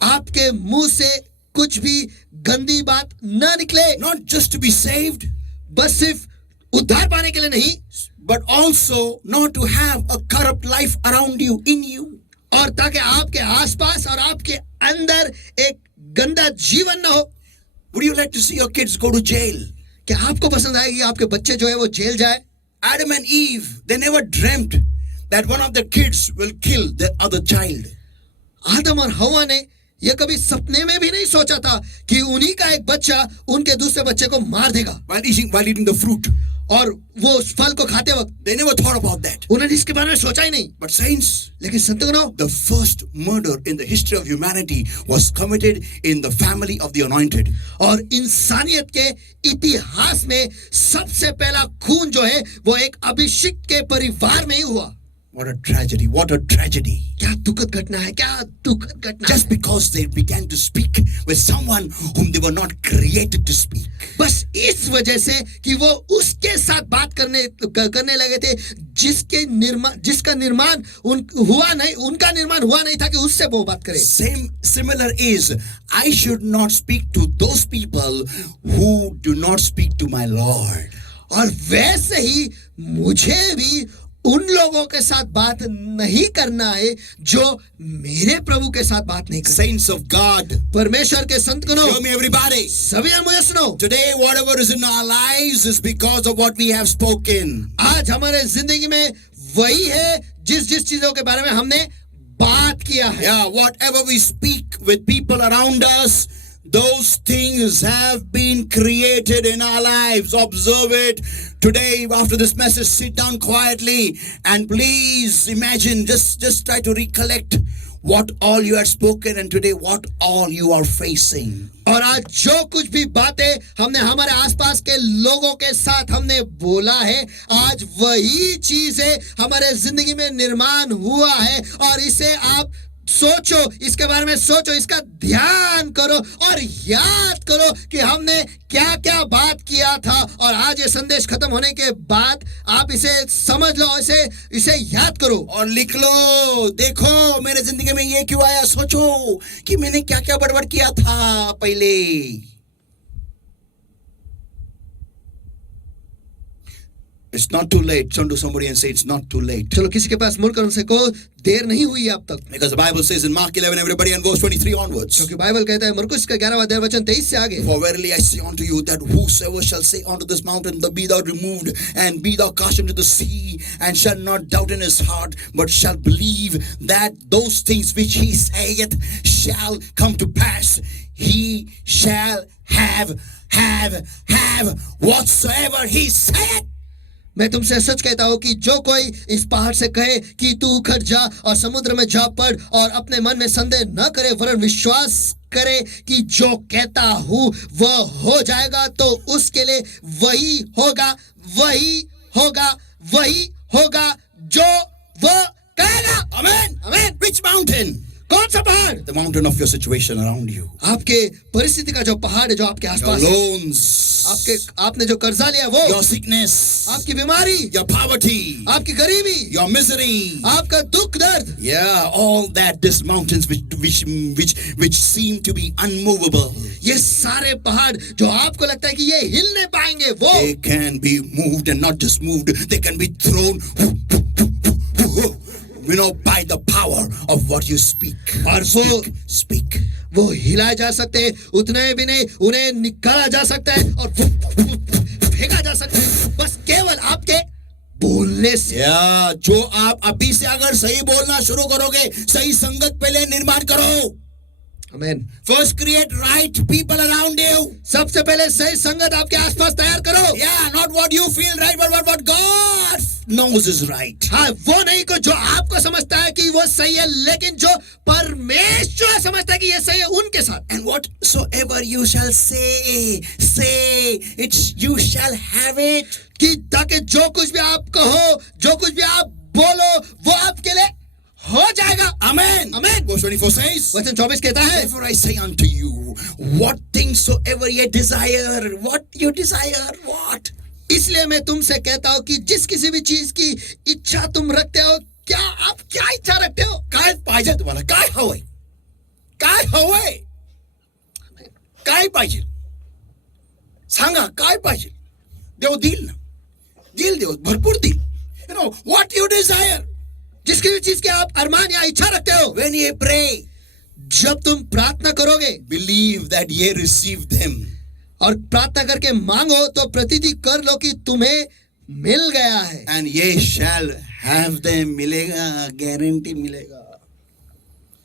आपके मुंह से कुछ भी गंदी बात न निकले। Not just to be saved, बस सिर्फ उद्धार पाने के लिए नहीं, but also not to have a corrupt life around you, in you. और ताकि आपके आसपास और आपके अंदर एक गंदा जीवन न हो। Would you like to see your kids go to jail? क्या आपको पसंद आएगी आपके बच्चे जो है वो जेल जाए? Adam and Eve, they never dreamt that one of their kids will kill their other child. आदम और हवा ने यह कभी सपने में भी नहीं सोचा था कि उन्हीं का एक बच्चा उनके दूसरे बच्चे को मार देगा। While eating the fruit. और वो उस फल को खाते वक्त They never thought about that. उन्होंने इसके बारे में सोचा ही नहीं। But saints, लेकिन संतगणों, the first murder in the history of humanity was committed in the family of the anointed. और इंसानियत के इतिहास में सबसे पहला खून जो है वो एक अभिषिक्त के परिवार में ही हुआ। What a tragedy, what a tragedy. क्या दुखद घटना है, क्या दुखद घटना है। Just because they began to speak with someone whom they were not created to speak. बस इस वजह से कि वो उसके साथ बात करने लगे थे जिसका निर्माण उनका निर्माण हुआ नहीं था कि उससे वो बात करे। Similar is, I should not speak to those people who do not speak to my Lord. और वैसे ही मुझे भी उन लोगों के साथ बात नहीं करना है जो मेरे प्रभु के साथ बात नहीं करते। Saints of God, परमेश्वर के संतगणों, hear me everybody. सभी जन मुझे सुनो। Today whatever is in our lives is because of what we have spoken. आज हमारे जिंदगी में वही है जिस चीजों के बारे में हमने बात किया है। Yeah, whatever we speak with people around us, those things have been created in our lives. Observe it. Today, after this message, sit down quietly and please imagine, just try to recollect what all you had spoken and today what all you are facing. और आज जो कुछ भी बातें हमने हमारे आसपास के लोगों के साथ हमने बोला है, आज वही चीजें हमारे जिंदगी में निर्माण हुआ है। और इसे आप सोचो, इसके बारे में सोचो, इसका ध्यान करो और याद करो कि हमने क्या क्या बात किया था। और आज ये संदेश खत्म होने के बाद आप इसे समझ लो, इसे याद करो और लिख लो। देखो मेरे जिंदगी में ये क्यों आया, सोचो कि मैंने क्या क्या बड़बड़ किया था पहले। It's not too late. Turn to somebody and say it's not too late. चलो किसी के पास मुड़कर उनसे कहो देर नहीं हुई अब तक। Because the Bible says in Mark 11, everybody, and verse 23 onwards. क्योंकि बाइबल कहता है मरकुस का 11वां अध्याय वचन 23 से आगे। For verily I say unto you that whosoever shall say unto this mountain, be thou removed and be thou cast into the sea, and shall not doubt in his heart, but shall believe that those things which he saith shall come to pass, he shall have whatsoever he saith. मैं तुमसे सच कहता हूं कि जो कोई इस पहाड़ से कहे कि तू उखड़ जा और समुद्र में जा पड़ और अपने मन में संदेह न करे वरन विश्वास करे कि जो कहता हूं वह हो जाएगा, तो उसके लिए वही होगा जो वह कहेगा। Amen. Amen. Which mountain? कौन सा पहाड़? The mountain of your situation around you. आपके परिस्थिति का जो पहाड़ है जो आपके Your आसपास है, loans, आपने जो कर्जा लिया वो, your sickness, आपकी बीमारी, your poverty, आपकी गरीबी, your misery. आपका दुख दर्द, Yeah, all that, these mountains which seem to be unmovable. ये सारे पहाड़ जो आपको लगता है कि ये हिल नहीं पाएंगे, वो They can be moved, and not just moved, they can be thrown, by the power of what you speak. और Speak. वो हिलाए जा सकते हैं, उतने भी नहीं, उन्हें निकाला जा सकता है और फेंका जा सकता है, बस केवल आपके बोलने से। या जो आप अभी से अगर सही बोलना शुरू करोगे, सही संगत पहले निर्माण करो। आमीन। First create right people around you. सबसे पहले सही संगत आपके आसपास तैयार करो। Yeah, not what you feel right, but what God knows is right. हाँ, वो नहीं को जो आपको समझता है कि वो सही है, लेकिन जो परमेश्वर समझता है कि ये सही है उनके साथ। And whatsoever you shall say, it's you shall have it. कि ताकि जो कुछ भी आप कहो, जो कुछ भी आप बोलो, वो आपके लिए हो जाएगा। Amen. Amen. Verse 24 says, वचन 24 कहता है, therefore I say unto you, what things soever ye desire, what you desire, what? इसलिए मैं तुमसे कहता हूँ कि जिस किसी भी चीज की इच्छा तुम रखते हो, क्या आप क्या इच्छा रखते हो? काय पाहिजे तुम्हाला? काय हवंय? काय हवंय? काय पाहिजे? सांगा काय पाहिजे? देव देईल ना. देव भरपूर देईल. What you desire. जिस किसी चीज के आप अरमान या इच्छा रखते हो, When ye pray, जब तुम प्रार्थना करोगे, believe that ye receive them. और प्रार्थना करके मांगो तो प्रतीति कर लो कि तुम्हें मिल गया है, And ye shall have them. मिलेगा, गारंटी मिलेगा.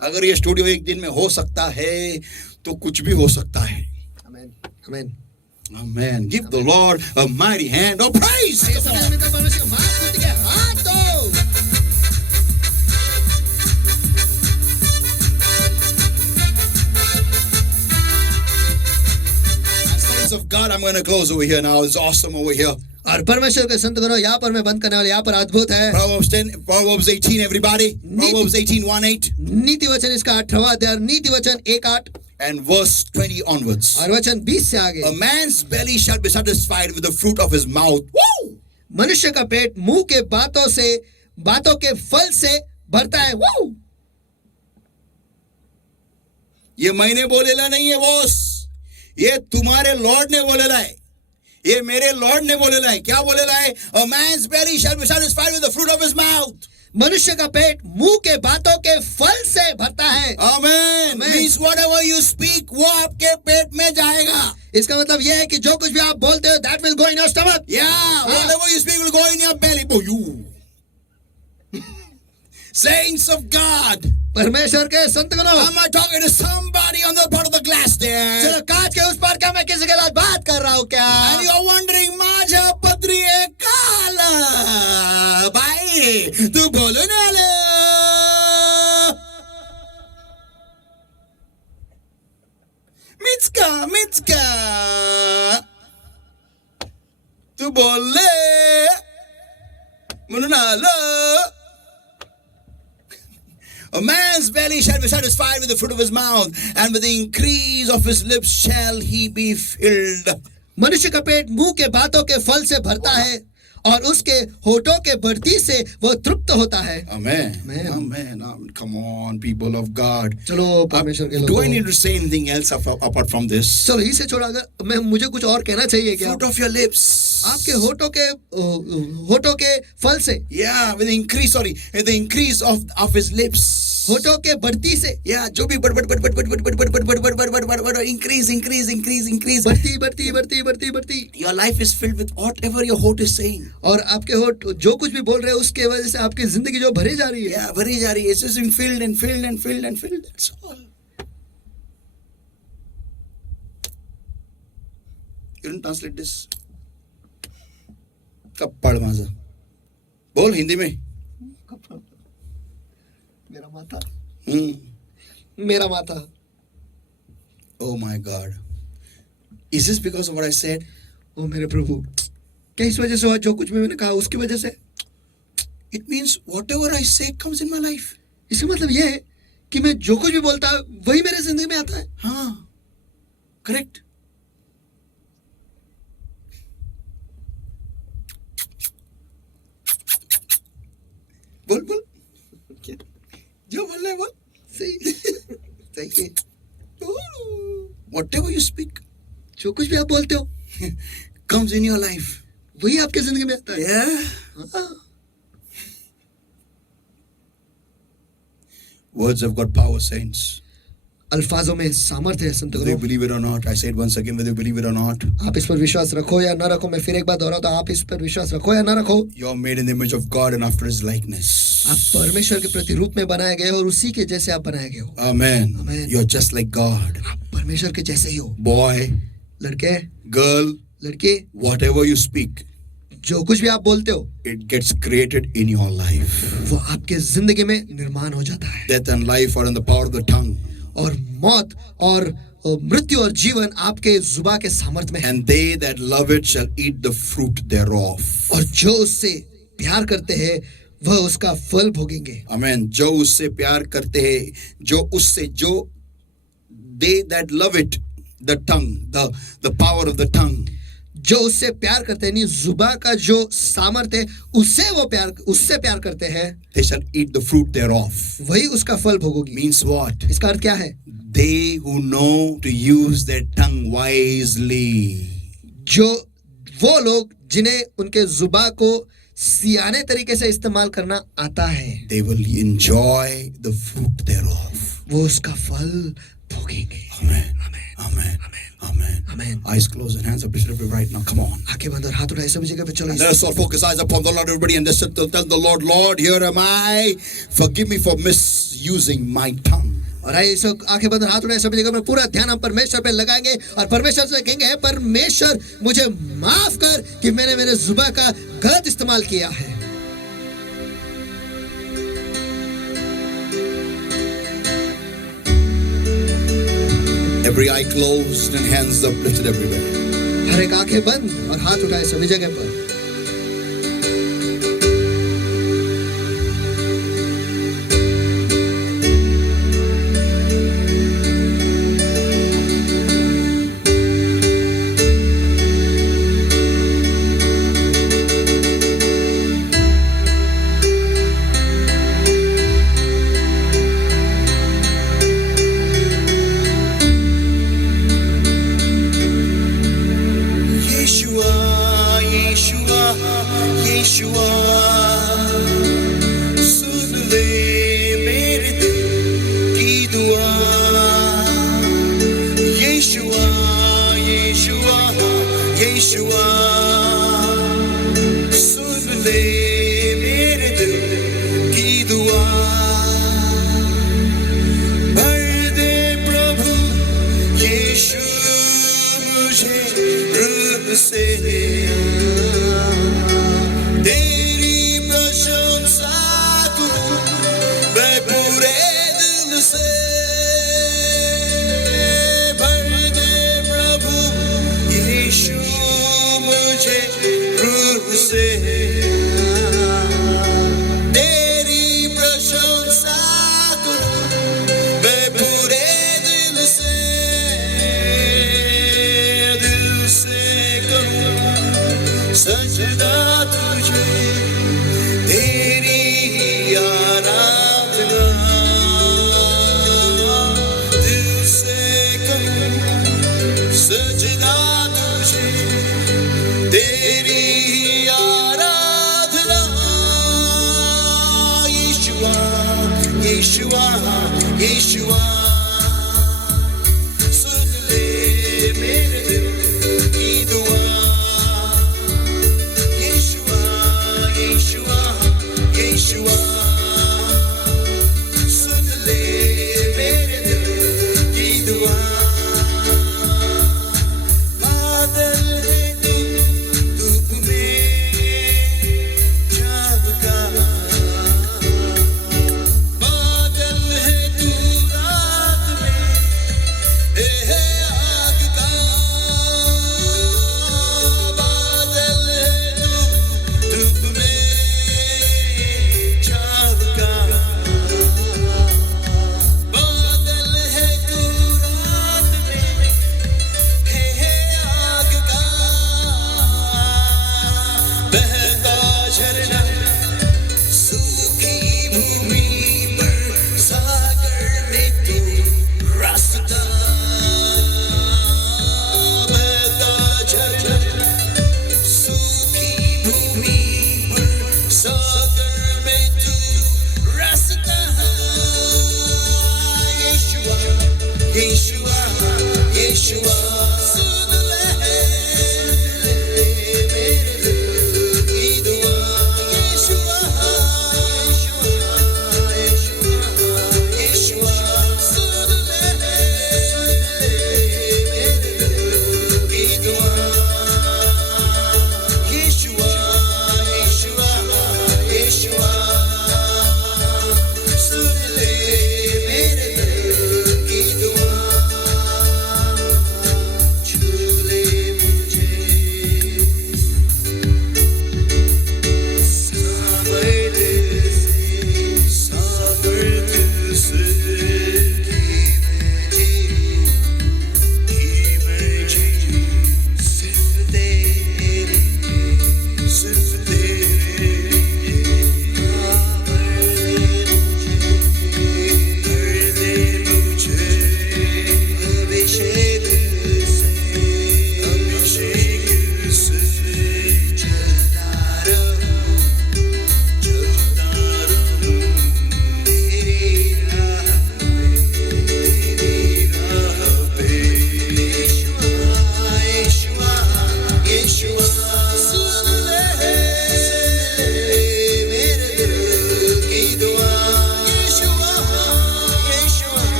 अगर ये स्टूडियो एक दिन में हो सकता है तो कुछ भी हो सकता है. आमीन, आमीन। Amen. Give the Lord a mighty hand of praise. परमेश्वर को महास्तुति के हाथ दो। Saints of God, I'm going to close over here now. It's awesome over here. और परमेश्वर के संत करो, यहाँ पर मैं बंद करने वाले, यहाँ पर अद्भुत है। Proverbs 18, everybody. Proverbs 18, 1-8. नीति वचन इसका 18वां अध्याय, नीति वचन 1:8 And verse 20 onwards. और वचन 20 से आगे। A man's belly shall be satisfied with the fruit of his mouth. Woo! मनुष्य का पेट मुंह के बातों के फल से भरता है। वो ये मैंने बोलेला नहीं है बॉस, ये तुम्हारे लॉर्ड ने बोलेला है, ये मेरे लॉर्ड ने बोलेला है। क्या बोलेला है? A man's belly shall be satisfied with the fruit of his mouth. मनुष्य का पेट मुंह के बातों के फल से भरता है। Amen. Means whatever you speak, वो आपके पेट में जाएगा. इसका मतलब यह है कि जो कुछ भी आप बोलते हो, that will go in your stomach. Yeah, whatever you speak will go in your belly. Oh, you. Saints of God. परमेश्वर के संतगणों, Am I talking to somebody on the part of the glass there? चलो कांच के उस पार क्या मैं किसी के साथ बात कर रहा हूँ क्या? And you're wondering, माझ्या पत्री काला बाई तू बोलून आलं. मिचका तू बोलले म्हणून आलं. A man's belly shall be satisfied with the fruit of his mouth, and with the increase of his lips shall he be filled. मनुष्य का पेट मुंह के बातों के फल से भरता है और उसके होठों के बढ़ती से वो तृप्त होता है। Amen. Amen. Amen. Come on, people of God. चलो परमेश्वर के Do I लोगों, need to say anything else apart from this? चलो इसे छोड़ा, अगर मुझे कुछ और कहना चाहिए क्या? Fruit of your lips. आपके होठों के फल से, Yeah, with the increase of his lips. होठों के बढ़ती से, Yeah, जो भी बढ़ increase. बढ़ती। Your life is filled with whatever your heart is saying. और आपके होठ जो कुछ भी बोल रहे हैं उसके वजह से आपकी जिंदगी जो भरी जा रही है। Yeah, भरी जा रही है. It's just being filled and filled and filled and filled. That's all. You don't translate this. Kappad माझा. बोल हिंदी में. मेरा माथा। Oh my God. Is this because of what I said? ओ मेरे प्रभु, क्या इस वजह से हुआ जो कुछ भी मैंने कहा उसकी वजह से? It means whatever I say comes in my life. इसका मतलब यह है कि मैं जो कुछ भी बोलता हूँ वही मेरे जिंदगी में आता है। हाँ, करेक्ट। बोल बोल, क्या? जो बोल रहे हैं बोल। सही सही है। Whatever you speak जो कुछ भी आप बोलते हो comes in your life. वही आपके जिंदगी में आता है। Yeah. हाँ। Words have got power, saints. अल्फाजों में सामर्थ्य है संत Whether you लोगों। believe it or not, I say it once again, whether you believe it or not, आप इस पर विश्वास रखो या ना रखो, मैं फिर एक बार दोहराता हूं, आप इस पर विश्वास रखो या ना रखो, you're made in the image of God and after His likeness. आप परमेश्वर के प्रतिरूप में बनाए गए हो और उसी के जैसे आप बनाए गए हो। Amen. Amen. You're just like God. आप परमेश्वर के जैसे ही हो। Boy, लड़के, girl, लड़की, whatever you speak, जो कुछ भी आप बोलते हो it gets created in your life. वो आपके जिंदगी में निर्माण हो जाता है। Death and life are in the power of the tongue. और मौत और मृत्यु और जीवन आपके जुबान के सामर्थ्य में है। And they that love it shall eat the fruit thereof. और जो उससे प्यार करते हैं वह उसका फल भोगेंगे। Amen. जो उससे प्यार करते हैं, जो they that love it, the tongue, the power of the tongue. जो उससे प्यार करते हैं, नहीं जुबान का जो सामर्थ्य है उससे प्यार करते हैं, They shall eat the fruit thereof. वही उसका फल भोगोगी। Means what? इसका अर्थ क्या है? They who know to use their tongue wisely. जो वो लोग जिन्हें उनके जुबान को सियाने तरीके से इस्तेमाल करना आता है, They will enjoy the fruit thereof. वो उसका फल भोगेंगे। Amen. Amen, Amen. Amen, Amen. Amen. Eyes closed and hands up lifted right now. Come on. आंखें बंद और हाथ उठाए सभी जगह पे चलो। Let us all focus eyes upon the Lord, everybody, and just tell the Lord, Lord, here am I. Forgive me for misusing my tongue. और आइए इस वक्त आंखें बंद और हाथ उठाए सभी जगह पे पूरा ध्यान हम परमेश्वर पे लगाएंगे और परमेश्वर से कहेंगे, हे परमेश्वर मुझे माफ कर कि मैंने मेरे जुबान का गलत इस्तेमाल किया है। Every eye closed and hands up lifted everywhere. हर एक आंखें बंद और हाथ उठाए सभी जगह पर।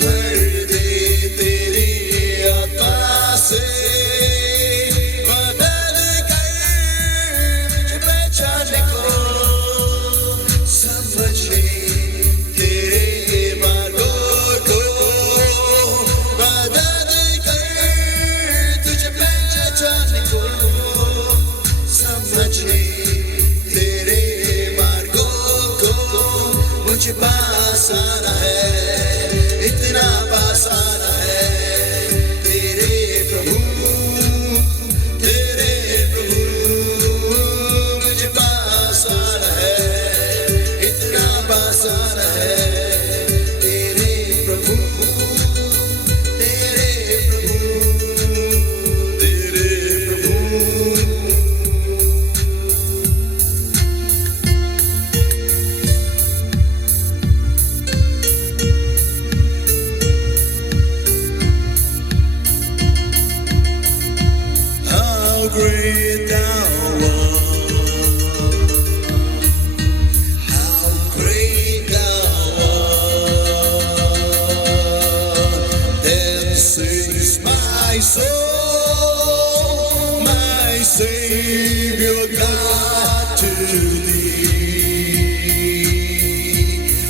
भर दे तेरी अता से मदद कर मुझे पहचानने को समझ ले तेरे मार्गों को मदद कर तुझे पहचानने को समझ ले तेरे मार्गों को मुझे पास आना है इतना पास आना है तेरे प्रभु मुझे पास आना है इतना पास आना है तेरे प्रभु तेरे प्रभु तेरे प्रभु How great thou art, how great thou art. Then sings my soul, my Savior God to thee.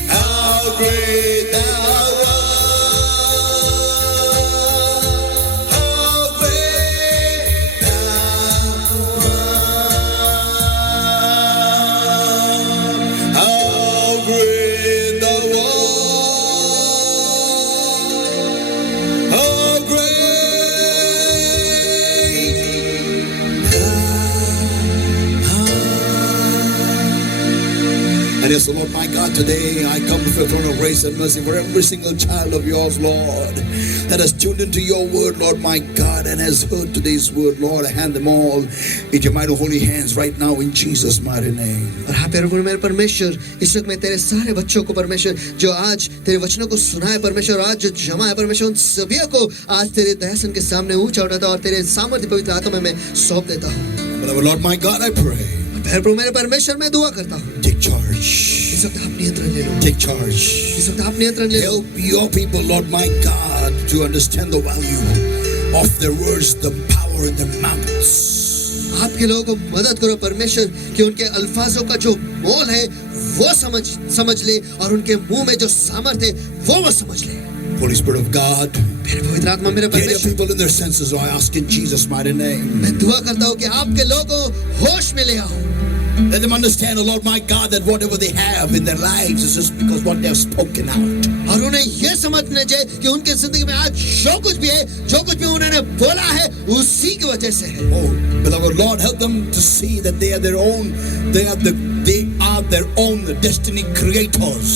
How great thou art, how great thou art, how great thou art, how great thou art. And yes, Lord my God, today I come before the throne of grace and mercy for every single child of yours, Lord, that has tuned into your word, Lord my God, and has heard today's word, Lord. I hand them all into your mighty holy hands right now in Jesus' mighty name. और हाँ प्यारे मेरे परमेश्वर, इस वक्त मैं तेरे सारे बच्चों को परमेश्वर जो आज तेरे वचनों को सुना है परमेश्वर, आज जो जमा है परमेश्वर, उन सभी को आज तेरे दयासन के सामने ऊंचा उठाता और तेरे सामर्थ्य पवित्र आत्मा में मैं सौंप देता हूँ। Beloved Lord my God, I pray, प्यारे प्रभु मेरे परमेश्वर, मैं दुआ करता हूँ, take charge, इस वक्त आप नियंत्रण ले लो, take charge. इस वक्त आप नियंत्रण ले लो। Help your people, Lord my God, to understand the value of their words, the power in their mouths. आपके लोगों को मदद करो परमेश्वर कि उनके अल्फाजों का जो मोल है वो समझ ले और उनके मुंह में जो सामर्थ्य है वो समझ ले। Holy Spirit of God, मेरे पवित्र आत्मा मेरे get your परमेश्वर, people in their senses, I ask in Jesus' mighty name. मैं दुआ करता हूँ कि आपके लोगों को होश में ले आओ। Let them understand, oh Lord my God, that whatever they have in their lives is just because what they have spoken out. और उन्हें ये समझना चाहिए कि उनके जिंदगी में आज जो कुछ भी है, जो कुछ भी उन्होंने बोला है, उसी की वजह से है। Oh, beloved Lord, help them to see that they are their own destiny creators.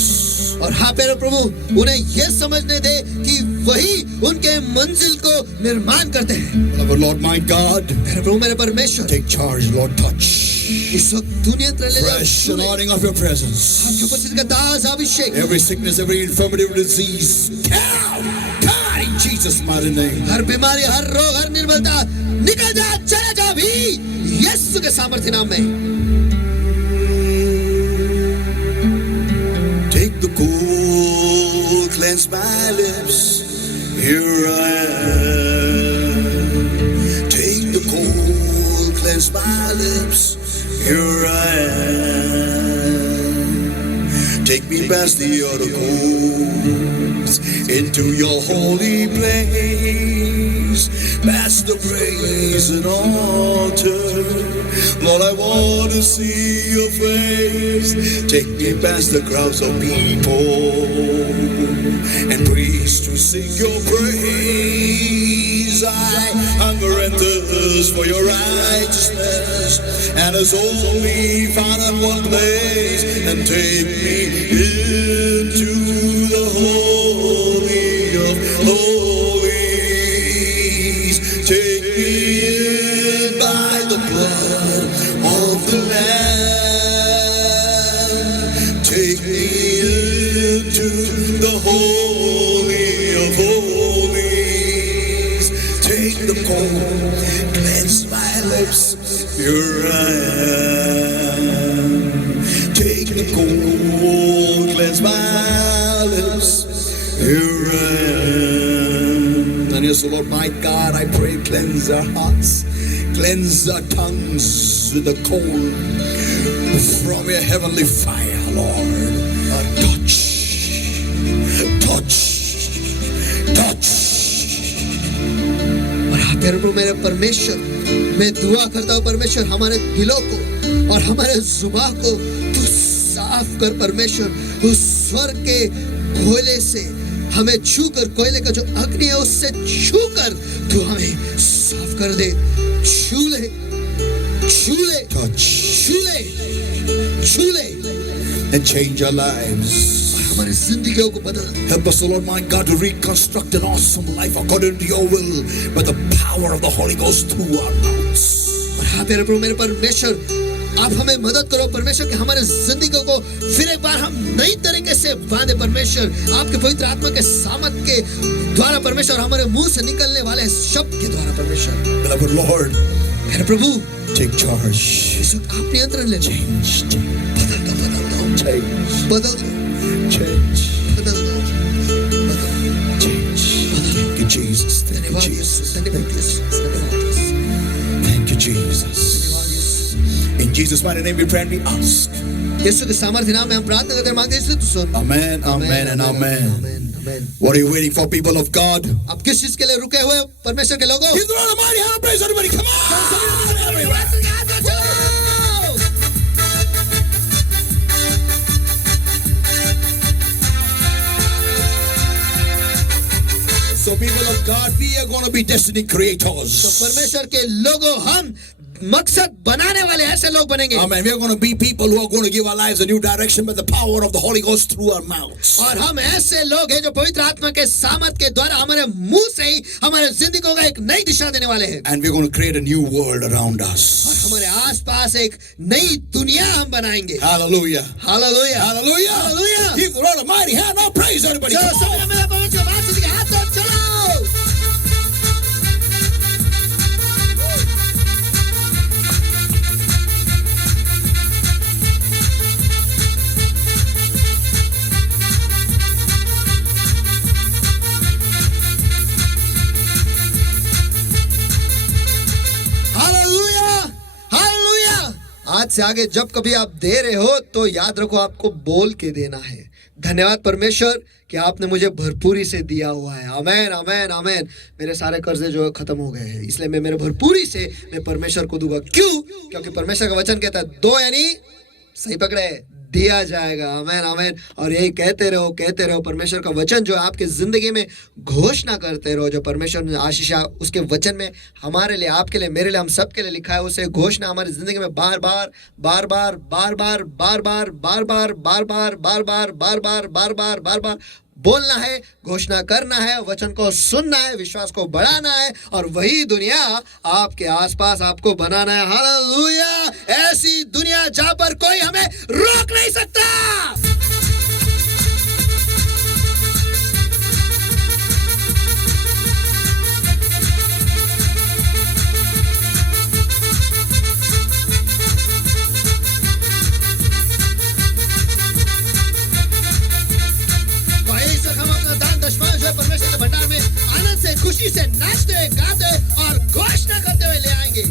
और हाँ प्यारे प्रभु, उन्हें ये समझने दे कि वही उनके मंजिल को निर्माण करते हैं। Beloved Lord my God, प्यारे प्रभु मेरे परमेश्वर, take charge, Lord, touch. इस वक्त तू नियंत्रण ले ले। Fresh anointing of your presence. आपके उपस्थित का ताज़ा अभिषेक, Every sickness, every infirmity, every disease, down, God, in Jesus' mighty name. हर बीमारी, हर रोग, हर निर्बलता निकल जा, चला जा भी यीशु के सामर्थ्य नाम में। Take the cool, cleanse my lips. Here I am. Take the cool, cleanse my lips. Here I am. Take me past the other courts into your holy place. Past the brazen altar. Lord, I want to see your face. Take me past the crowds of people and priests to sing your praise. I hunger and thirst for your righteousness, and it's only found in one place. And take me into the holy of holies. Take me in by the blood of the Lamb. Take me into the holy of holies. Take the cold, cleanse my lips. Here I am. Take the cold, cleanse cleanse my lips. You reign. And yes, Lord, my God, I pray, cleanse our hearts, cleanse our tongues with the coal from your heavenly fire, Lord. Touch. और हाँ प्यारे प्रभु मेरे परमेश्वर, मैं दुआ करता हूँ परमेश्वर, हमारे दिलों को और हमारे जुबान को तू साफ कर परमेश्वर। उस स्वर्ग के कोयले से हमें छू कर, कोयले का जो अग्नि है उससे छू कर तू हमें साफ कर दे। छू ले, and change our lives. हमारी जिंदगियों को बदल। Help us, Lord my God, to reconstruct an awesome life according to your will by the power of the Holy Ghost through our mouths. और हाँ प्यारे प्रभु मेरे परमेश्वर, आप हमें मदद करो परमेश्वर कि हमारे जिंदगियों को फिर एक बार हम नई तरीके से बांधे परमेश्वर। आपके पवित्र आत्मा के सामर्थ के द्वारा परमेश्वर, हमारे मुंह से निकलने वाले शब्द के द्वारा परमेश्वर। Beloved Lord, मेरे प्रभु take charge. इस वक्त आप नियंत्रण ले लो। Change. बदल दो Change. Change। Thank you, Jesus. Thank you, Jesus. Thank you, Jesus. In Jesus' mighty name we pray and we ask. यीशु के सामर्थ्य नाम में हम प्रार्थना करते हैं, मांगते हैं, इसलिए तू सुन। Amen, amen, and amen. What are you waiting for, people of God? आप किस चीज के लिए रुके हुए परमेश्वर के लोगों? Give the Lord a mighty hand of praise, everybody. Come on! So, people of God, we are going to be destiny creators. तो परमेश्वर के लोगों हम मकसद बनाने वाले ऐसे लोग बनेंगे। Amen. We are going to be people who are going to give our lives a new direction by the power of the Holy Ghost through our mouths. और हम ऐसे लोग हैं जो पवित्र आत्मा के सामर्थ के द्वारा हमारे मुंह से ही हमारे जिंदगी को एक नई दिशा देने वाले हैं। And we're going to create a new world around और us. हमारे आसपास एक नई दुनिया हम बनाएंगे। Hallelujah. Hallelujah, Hallelujah. Hallelujah. Give the Lord a mighty hand. Now praise everybody. चलो Come सब on. मेरा परमेश्वर बात सुन के हाथ दो, चलो। आज से आगे जब कभी आप दे रहे हो तो याद रखो आपको बोल के देना है। धन्यवाद परमेश्वर कि आपने मुझे भरपूरी से दिया हुआ है। आमेन, आमेन, आमेन। मेरे सारे कर्जे जो है खत्म हो गए हैं, इसलिए मैं मेरे भरपूरी से मैं परमेश्वर को दूंगा। क्यों? क्योंकि परमेश्वर का वचन कहता है दो यानी सही पकड़े, दिया जाएगा। आमेन, आमेन। और यही कहते रहो। परमेश्वर का वचन जो आपके जिंदगी में घोषणा करते रहो। जो परमेश्वर ने आशीष उसके वचन में हमारे लिए, आपके लिए, मेरे लिए, हम सब के लिए लिखा है, उसे घोषणा हमारी जिंदगी में बार बार बोलना है, घोषणा करना है, वचन को सुनना है, विश्वास को बढ़ाना है, और वही दुनिया आपके आसपास आपको बनाना है। हालेलुया। ऐसी दुनिया जहां पर कोई हमें रोक नहीं सकता। परमेश्वर के भंडार में आनंद से, खुशी से नाचते, गाते और घोषणा करते हुए ले आएंगे।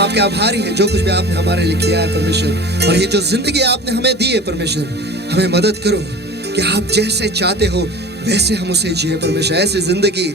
हम आपके आभारी हैं जो कुछ भी आपने हमारे लिए किया है परमेश्वर, और ये जो जिंदगी आपने हमें दी है परमेश्वर, हमें मदद करो कि आप जैसे चाहते हो वैसे हम उसे जिए परमेश्वर। ऐसी जिंदगी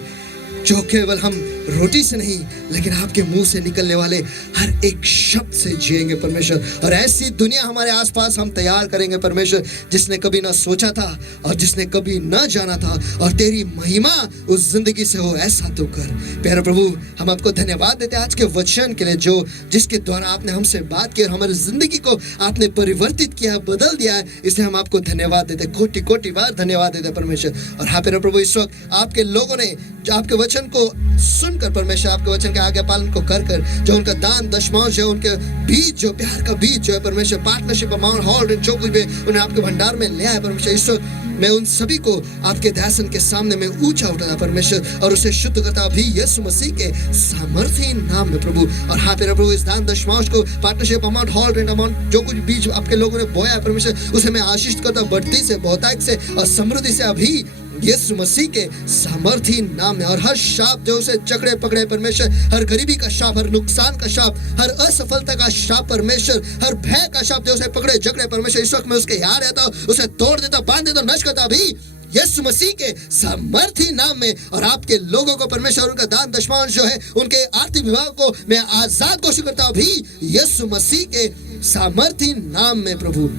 जो केवल हम रोटी से नहीं लेकिन आपके मुंह से निकलने वाले हर एक शब्द से जिएंगे परमेश्वर। और ऐसी दुनिया हमारे आसपास हम तैयार करेंगे परमेश्वर जिसने कभी ना सोचा था और जिसने कभी ना जाना था, और तेरी महिमा उस जिंदगी से हो, ऐसा तो कर प्यारे प्रभु। हम आपको धन्यवाद देते हैं आज के वचन के लिए जो जिसके द्वारा आपने हमसे बात की और हमारी जिंदगी को आपने परिवर्तित किया, बदल दिया है, इसलिए हम आपको धन्यवाद देते, कोटि कोटि बार धन्यवाद देते परमेश्वर। और हाँ प्यारे प्रभु, इस वक्त आपके लोगों ने जो आपके वचन को सुनकर परमेश्वर, आपके वचन के आज्ञा पालन को कर कर जो उनका दान दशमांश है, उनके बीज जो प्यार का बीज जो है परमेश्वर, पार्टनरशिप अमाउंट हॉल्ड जो कुछ भी उन्हें आपके भंडार में ले आए परमेश्वर, इस वक्त मैं उन सभी को आपके दयासन के सामने में ऊंचा उठाता परमेश्वर और उसे शुद्ध करता भी यीशु मसीह के सामर्थ्य नाम में प्रभु। और हाँ तेरा प्रभु, इस दान दशमांश को partnership amount hold and amount जो कुछ बीज आपके लोगों ने बोया परमेश्वर, उसे मैं आशीष करता बढ़ती से, बहुतायत से और समृद्धि से अभी यीशु मसीह के सामर्थी नाम में। और हर शाप जो उसे जकड़े पकड़े परमेश्वर, हर गरीबी का शाप, हर नुकसान का शाप, हर असफलता का शाप परमेश्वर, हर भय का शाप जो उसे पकड़े जकड़े परमेश्वर, इस वक्त मैं उसके यहाँ रहता हूँ, उसे तोड़ देता, बांध देता, नष्ट करता भी यीशु मसीह के सामर्थी नाम में। और आपके लोगों को परमेश्वर उनका दान दशमांश जो है, उनके आर्थिक विभाग को मैं आजाद घोषित करता हूँ भी यीशु मसीह के सामर्थी नाम में प्रभु।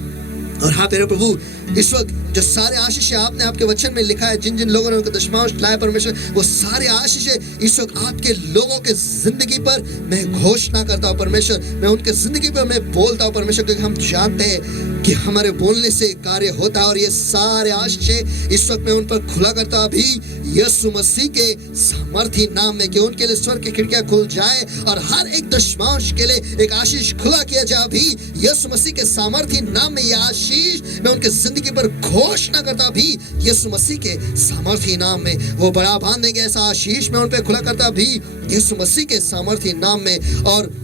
और हाँ तेरे प्रभु, इस वक्त जो सारे आशीष आपने आपके वचन में लिखा है, जिन जिन लोगों ने उनका दशमांश लाया परमेश्वर, वो सारे आशीष इस वक्त आपके लोगों के जिंदगी पर मैं घोषणा करता हूँ परमेश्वर, मैं उनके जिंदगी पर मैं बोलता हूँ परमेश्वर, क्योंकि हम जानते हैं कि हमारे बोलने से कार्य होता है। और ये सारे आशीष इस वक्त मैं उन पर खुला करता हूँ अभी यीशु मसीह के सामर्थी नाम में, कि उनके लिए स्वर्ग की खिड़कियां खुल जाए और हर एक दशमांश के लिए एक आशीष खुला किया जाए अभी यीशु मसीह के सामर्थी नाम में। ये आशीष मैं उनके जिंदगी पर घोषणा करता भी यीशु मसीह के सामर्थी नाम में। वो बड़ा बांध देंगे, ऐसा आशीष मैं उन पर खुला करता भी यीशु मसीह के सामर्थी नाम में। और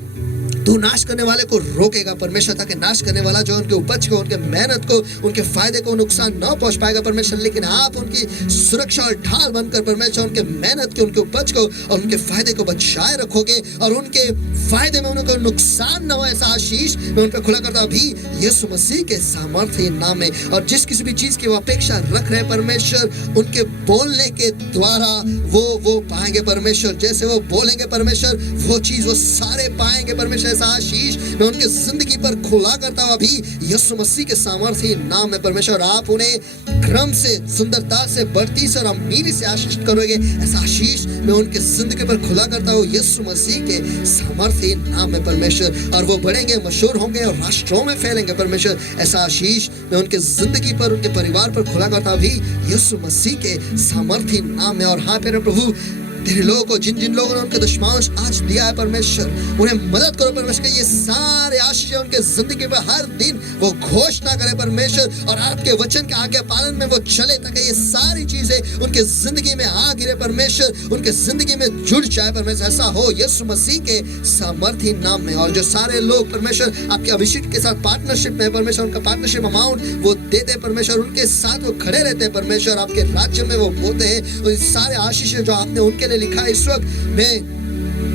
तू नाश करने वाले को रोकेगा परमेश्वर, ताकि नाश करने वाला जो उनके उपज को, उनके मेहनत को, उनके फायदे को नुकसान न पहुंच पाएगा परमेश्वर, लेकिन आप उनकी सुरक्षा और ढाल बनकर परमेश्वर उनके मेहनत के, उनके उपज को और उनके फायदे को बचाए रखोगे और उनके फायदे में उनको नुकसान न हो, ऐसा आशीष मैं उन पर खुला करता भी यीशु मसीह के सामर्थ्य नाम में। और जिस किसी भी चीज की वो अपेक्षा रख रहे परमेश्वर, उनके बोलने के द्वारा वो पाएंगे परमेश्वर, जैसे वो बोलेंगे परमेश्वर वो चीज वो सारे पाएंगे परमेश्वर। ऐसा आशीष मैं उनके जिंदगी पर खुला करता हूं अभी यीशु मसीह के सामर्थ्य नाम में परमेश्वर। आप उन्हें क्रम से, सुंदरता से, बढ़ती से और अमीरी से आशीष करोगे, ऐसा आशीष मैं उनके जिंदगी पर खुला करता हूं यीशु मसीह के सामर्थ्य नाम में परमेश्वर। और वो बढ़ेंगे, मशहूर होंगे और राष्ट्रों में फैलेंगे परमेश्वर, ऐसा आशीष मैं उनके जिंदगी पर, उनके परिवार पर खुला करता हूं अभी यीशु मसीह के सामर्थ्य नाम में। और हाँ प्यारे प्रभु, तेरे लोगों को, जिन जिन लोगों ने उनका दशमांश आज दिया है परमेश्वर, उन्हें मदद करो परमेश्वर, ये सारे आशीष उनके जिंदगी में हर दिन वो घोषणा करे परमेश्वर, और आपके वचन के आज्ञा पालन में वो चले, ताकि ये सारी चीजें उनके जिंदगी में आ गिरे परमेश्वर, उनके जिंदगी में जुड़ जाए परमेश्वर। ऐसा हो यीशु मसीह के सामर्थ्य नाम में। और जो सारे लोग परमेश्वर आपके अभिषेक के साथ पार्टनरशिप में परमेश्वर, उनका पार्टनरशिप अमाउंट वो देते परमेश्वर, उनके साथ वो खड़े रहते हैं परमेश्वर, आपके राज्य में वो बोलते हैं, और सारे आशीष जो आपने उनके लिखा है, इस वक्त मैं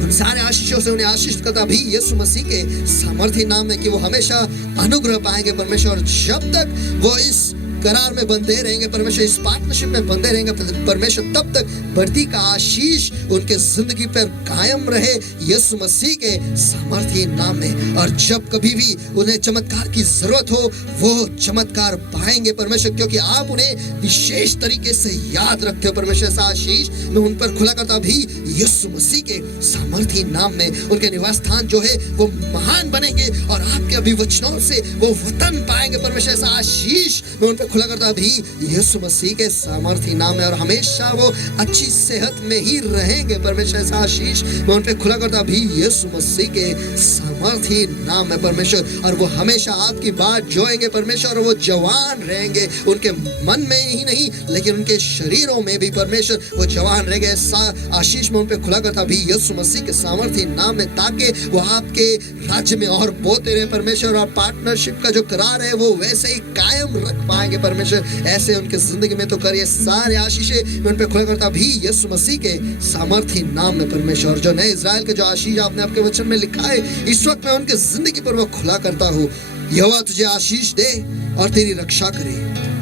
उन सारे आशीषों से उन्हें आशीष करता भी यीशु मसीह के सामर्थ्य नाम में, कि वो हमेशा अनुग्रह पाएंगे परमेश्वर। और जब तक वो इस करार में बंधे रहेंगे परमेश्वर, इस पार्टनरशिप में बंधे रहेंगे परमेश्वर, तब तक बढ़ती का आशीष उनके जिंदगी पर कायम रहे यीशु मसीह के सामर्थ्य नाम में। और जब कभी भी उन्हें चमत्कार की जरूरत हो, वो चमत्कार पाएंगे परमेश्वर, क्योंकि आप उन्हें विशेष तरीके से याद रखते हो परमेश्वर। ऐसा आशीष मैं उन पर खुला करता भी यीशु मसीह के सामर्थ्य नाम में। उनके निवास स्थान जो है वो महान बनेंगे और आपके अभिवचनों से वो वतन पाएंगे परमेश्वर। ऐसा आशीष मैं उन पर खुला करता भी यीशु मसीह के सामर्थ्य नाम में। और हमेशा वो अच्छी सेहत में ही रहेंगे परमेश्वर। ऐसा आशीष मैं उन पर खुला करता भी यीशु मसीह के सामर्थ्य नाम में परमेश्वर। और वो हमेशा आपकी बात जोएंगे परमेश्वर, और वो जवान रहेंगे, उनके मन में ही नहीं लेकिन उनके शरीरों में भी परमेश्वर वो जवान रहेंगे। ऐसा आशीष मैं उन पर खुला करता भी यीशु मसीह के सामर्थ्य नाम में, ताकि वो आपके राज्य में और बोते रहे परमेश्वर। और पार्टनरशिप का जो करार है वो वैसे ही कायम रख पाएंगे करेंगे परमेश्वर, ऐसे उनके जिंदगी में तो कर। ये सारे आशीषें मैं उन पे खुला करता अभी यीशु मसीह के सामर्थी नाम में परमेश्वर। और जो नए इज़राइल के जो आशीष आपने आपके वचन में लिखा है, इस वक्त मैं उनके जिंदगी पर वो खुला करता हूँ। यहोवा तुझे आशीष दे और तेरी रक्षा करे।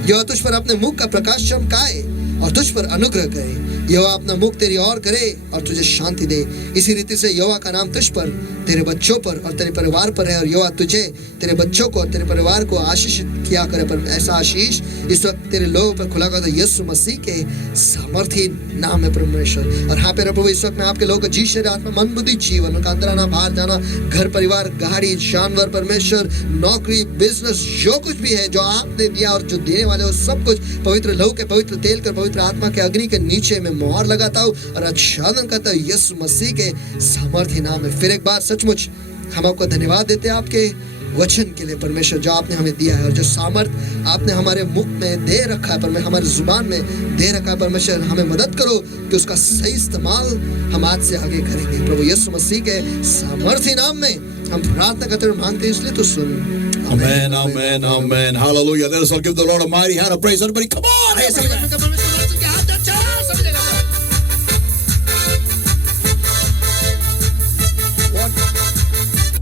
यहोवा तुझ पर अपने मुख का प्रकाश चमकाए और तुझ पर अनुग्रह करे। यहोवा अपना मुख तेरी ओर करे और तुझे शांति दे। इसी रीति से यहोवा का नाम तुझ पर, तेरे बच्चों पर और तेरे परिवार पर है। और यहोवा तुझे, तेरे बच्चों को और तेरे परिवार को आशीषित किया करे। पर ऐसा आशीष इस वक्त तेरे लोगों पर खुला कर दो यीशु मसीह के सामर्थी नाम में परमेश्वर। और हाँ पे प्रभु, इस वक्त मैं आपके लोगों को जी शरीर आत्मा मन बुद्धि जीवन, उनका अंदर आना बाहर जाना, घर परिवार गाड़ी जानवर परमेश्वर, नौकरी बिजनेस, जो कुछ भी है जो आपने दिया और जो देने वाले हो, सब कुछ पवित्र लहू के पवित्र तेल के पवित्र आत्मा के अग्नि के नीचे में मोहर लगाता हूँ और आच्छादन करता हूँ यीशु मसीह के सामर्थी नाम में। फिर एक बार सचमुच हम आपको धन्यवाद देते हैं आपके वचन के लिए परमेश्वर, जो आपने हमें दिया है और जो सामर्थ आपने हमारे मुख में दे रखा है परमेश्वर, हमारी जुबान में दे रखा है परमेश्वर। हमें मदद करो कि उसका सही इस्तेमाल हम आज से आगे करेंगे प्रभु यीशु मसीह के सामर्थी नाम में हम प्रार्थना करते और मांगते हैं, इसलिए तो सुन। Amen, amen, amen. Hallelujah. Let us all give the Lord a mighty hand of praise. Everybody, come on! आइए सभी अपने परमेश्वर के हाथ अच्छा सभी जगह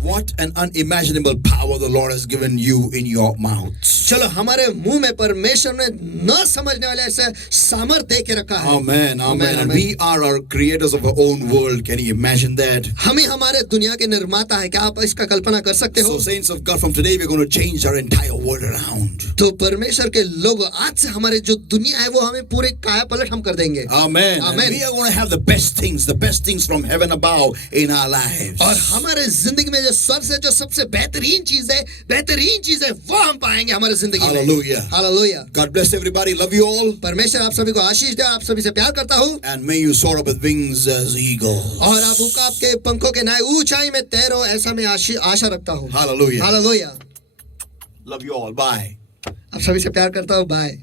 What an unimaginable power the Lord has given you in your mouths. चलो हमारे मुंह में परमेश्वर ने न समझने वाले ऐसे सामर्थ दे के रखा है। Amen, amen. And we are our creators of our own world. Can you imagine that? हम ही हमारे दुनिया के निर्माता है। क्या आप इसका कल्पना कर सकते हो? So, saints of God, from today we're going to change our entire world around. तो परमेश्वर के लोग आज से हमारे जो दुनिया है वो हमें पूरे काया पलट हम कर देंगे। Amen. Amen. And we are going to have the best things from heaven above in our lives. और हमारे जिंदगी में जो स्वर्ग से जो सबसे बेहतरीन चीज है वो हम पाएंगे हमारे जिंदगी में। Hallelujah. Hallelujah. God bless everybody. Love you all. परमेश्वर आप सभी को आशीष दे। आप सभी से प्यार करता हूँ। And may you soar up with wings as eagles. और आप आपके पंखों के नए ऊंचाई में तैरो, ऐसा मैं आशा रखता हूँ। Hallelujah. Hallelujah. Love you all. Bye. आप सभी से प्यार करता हूँ। बाय।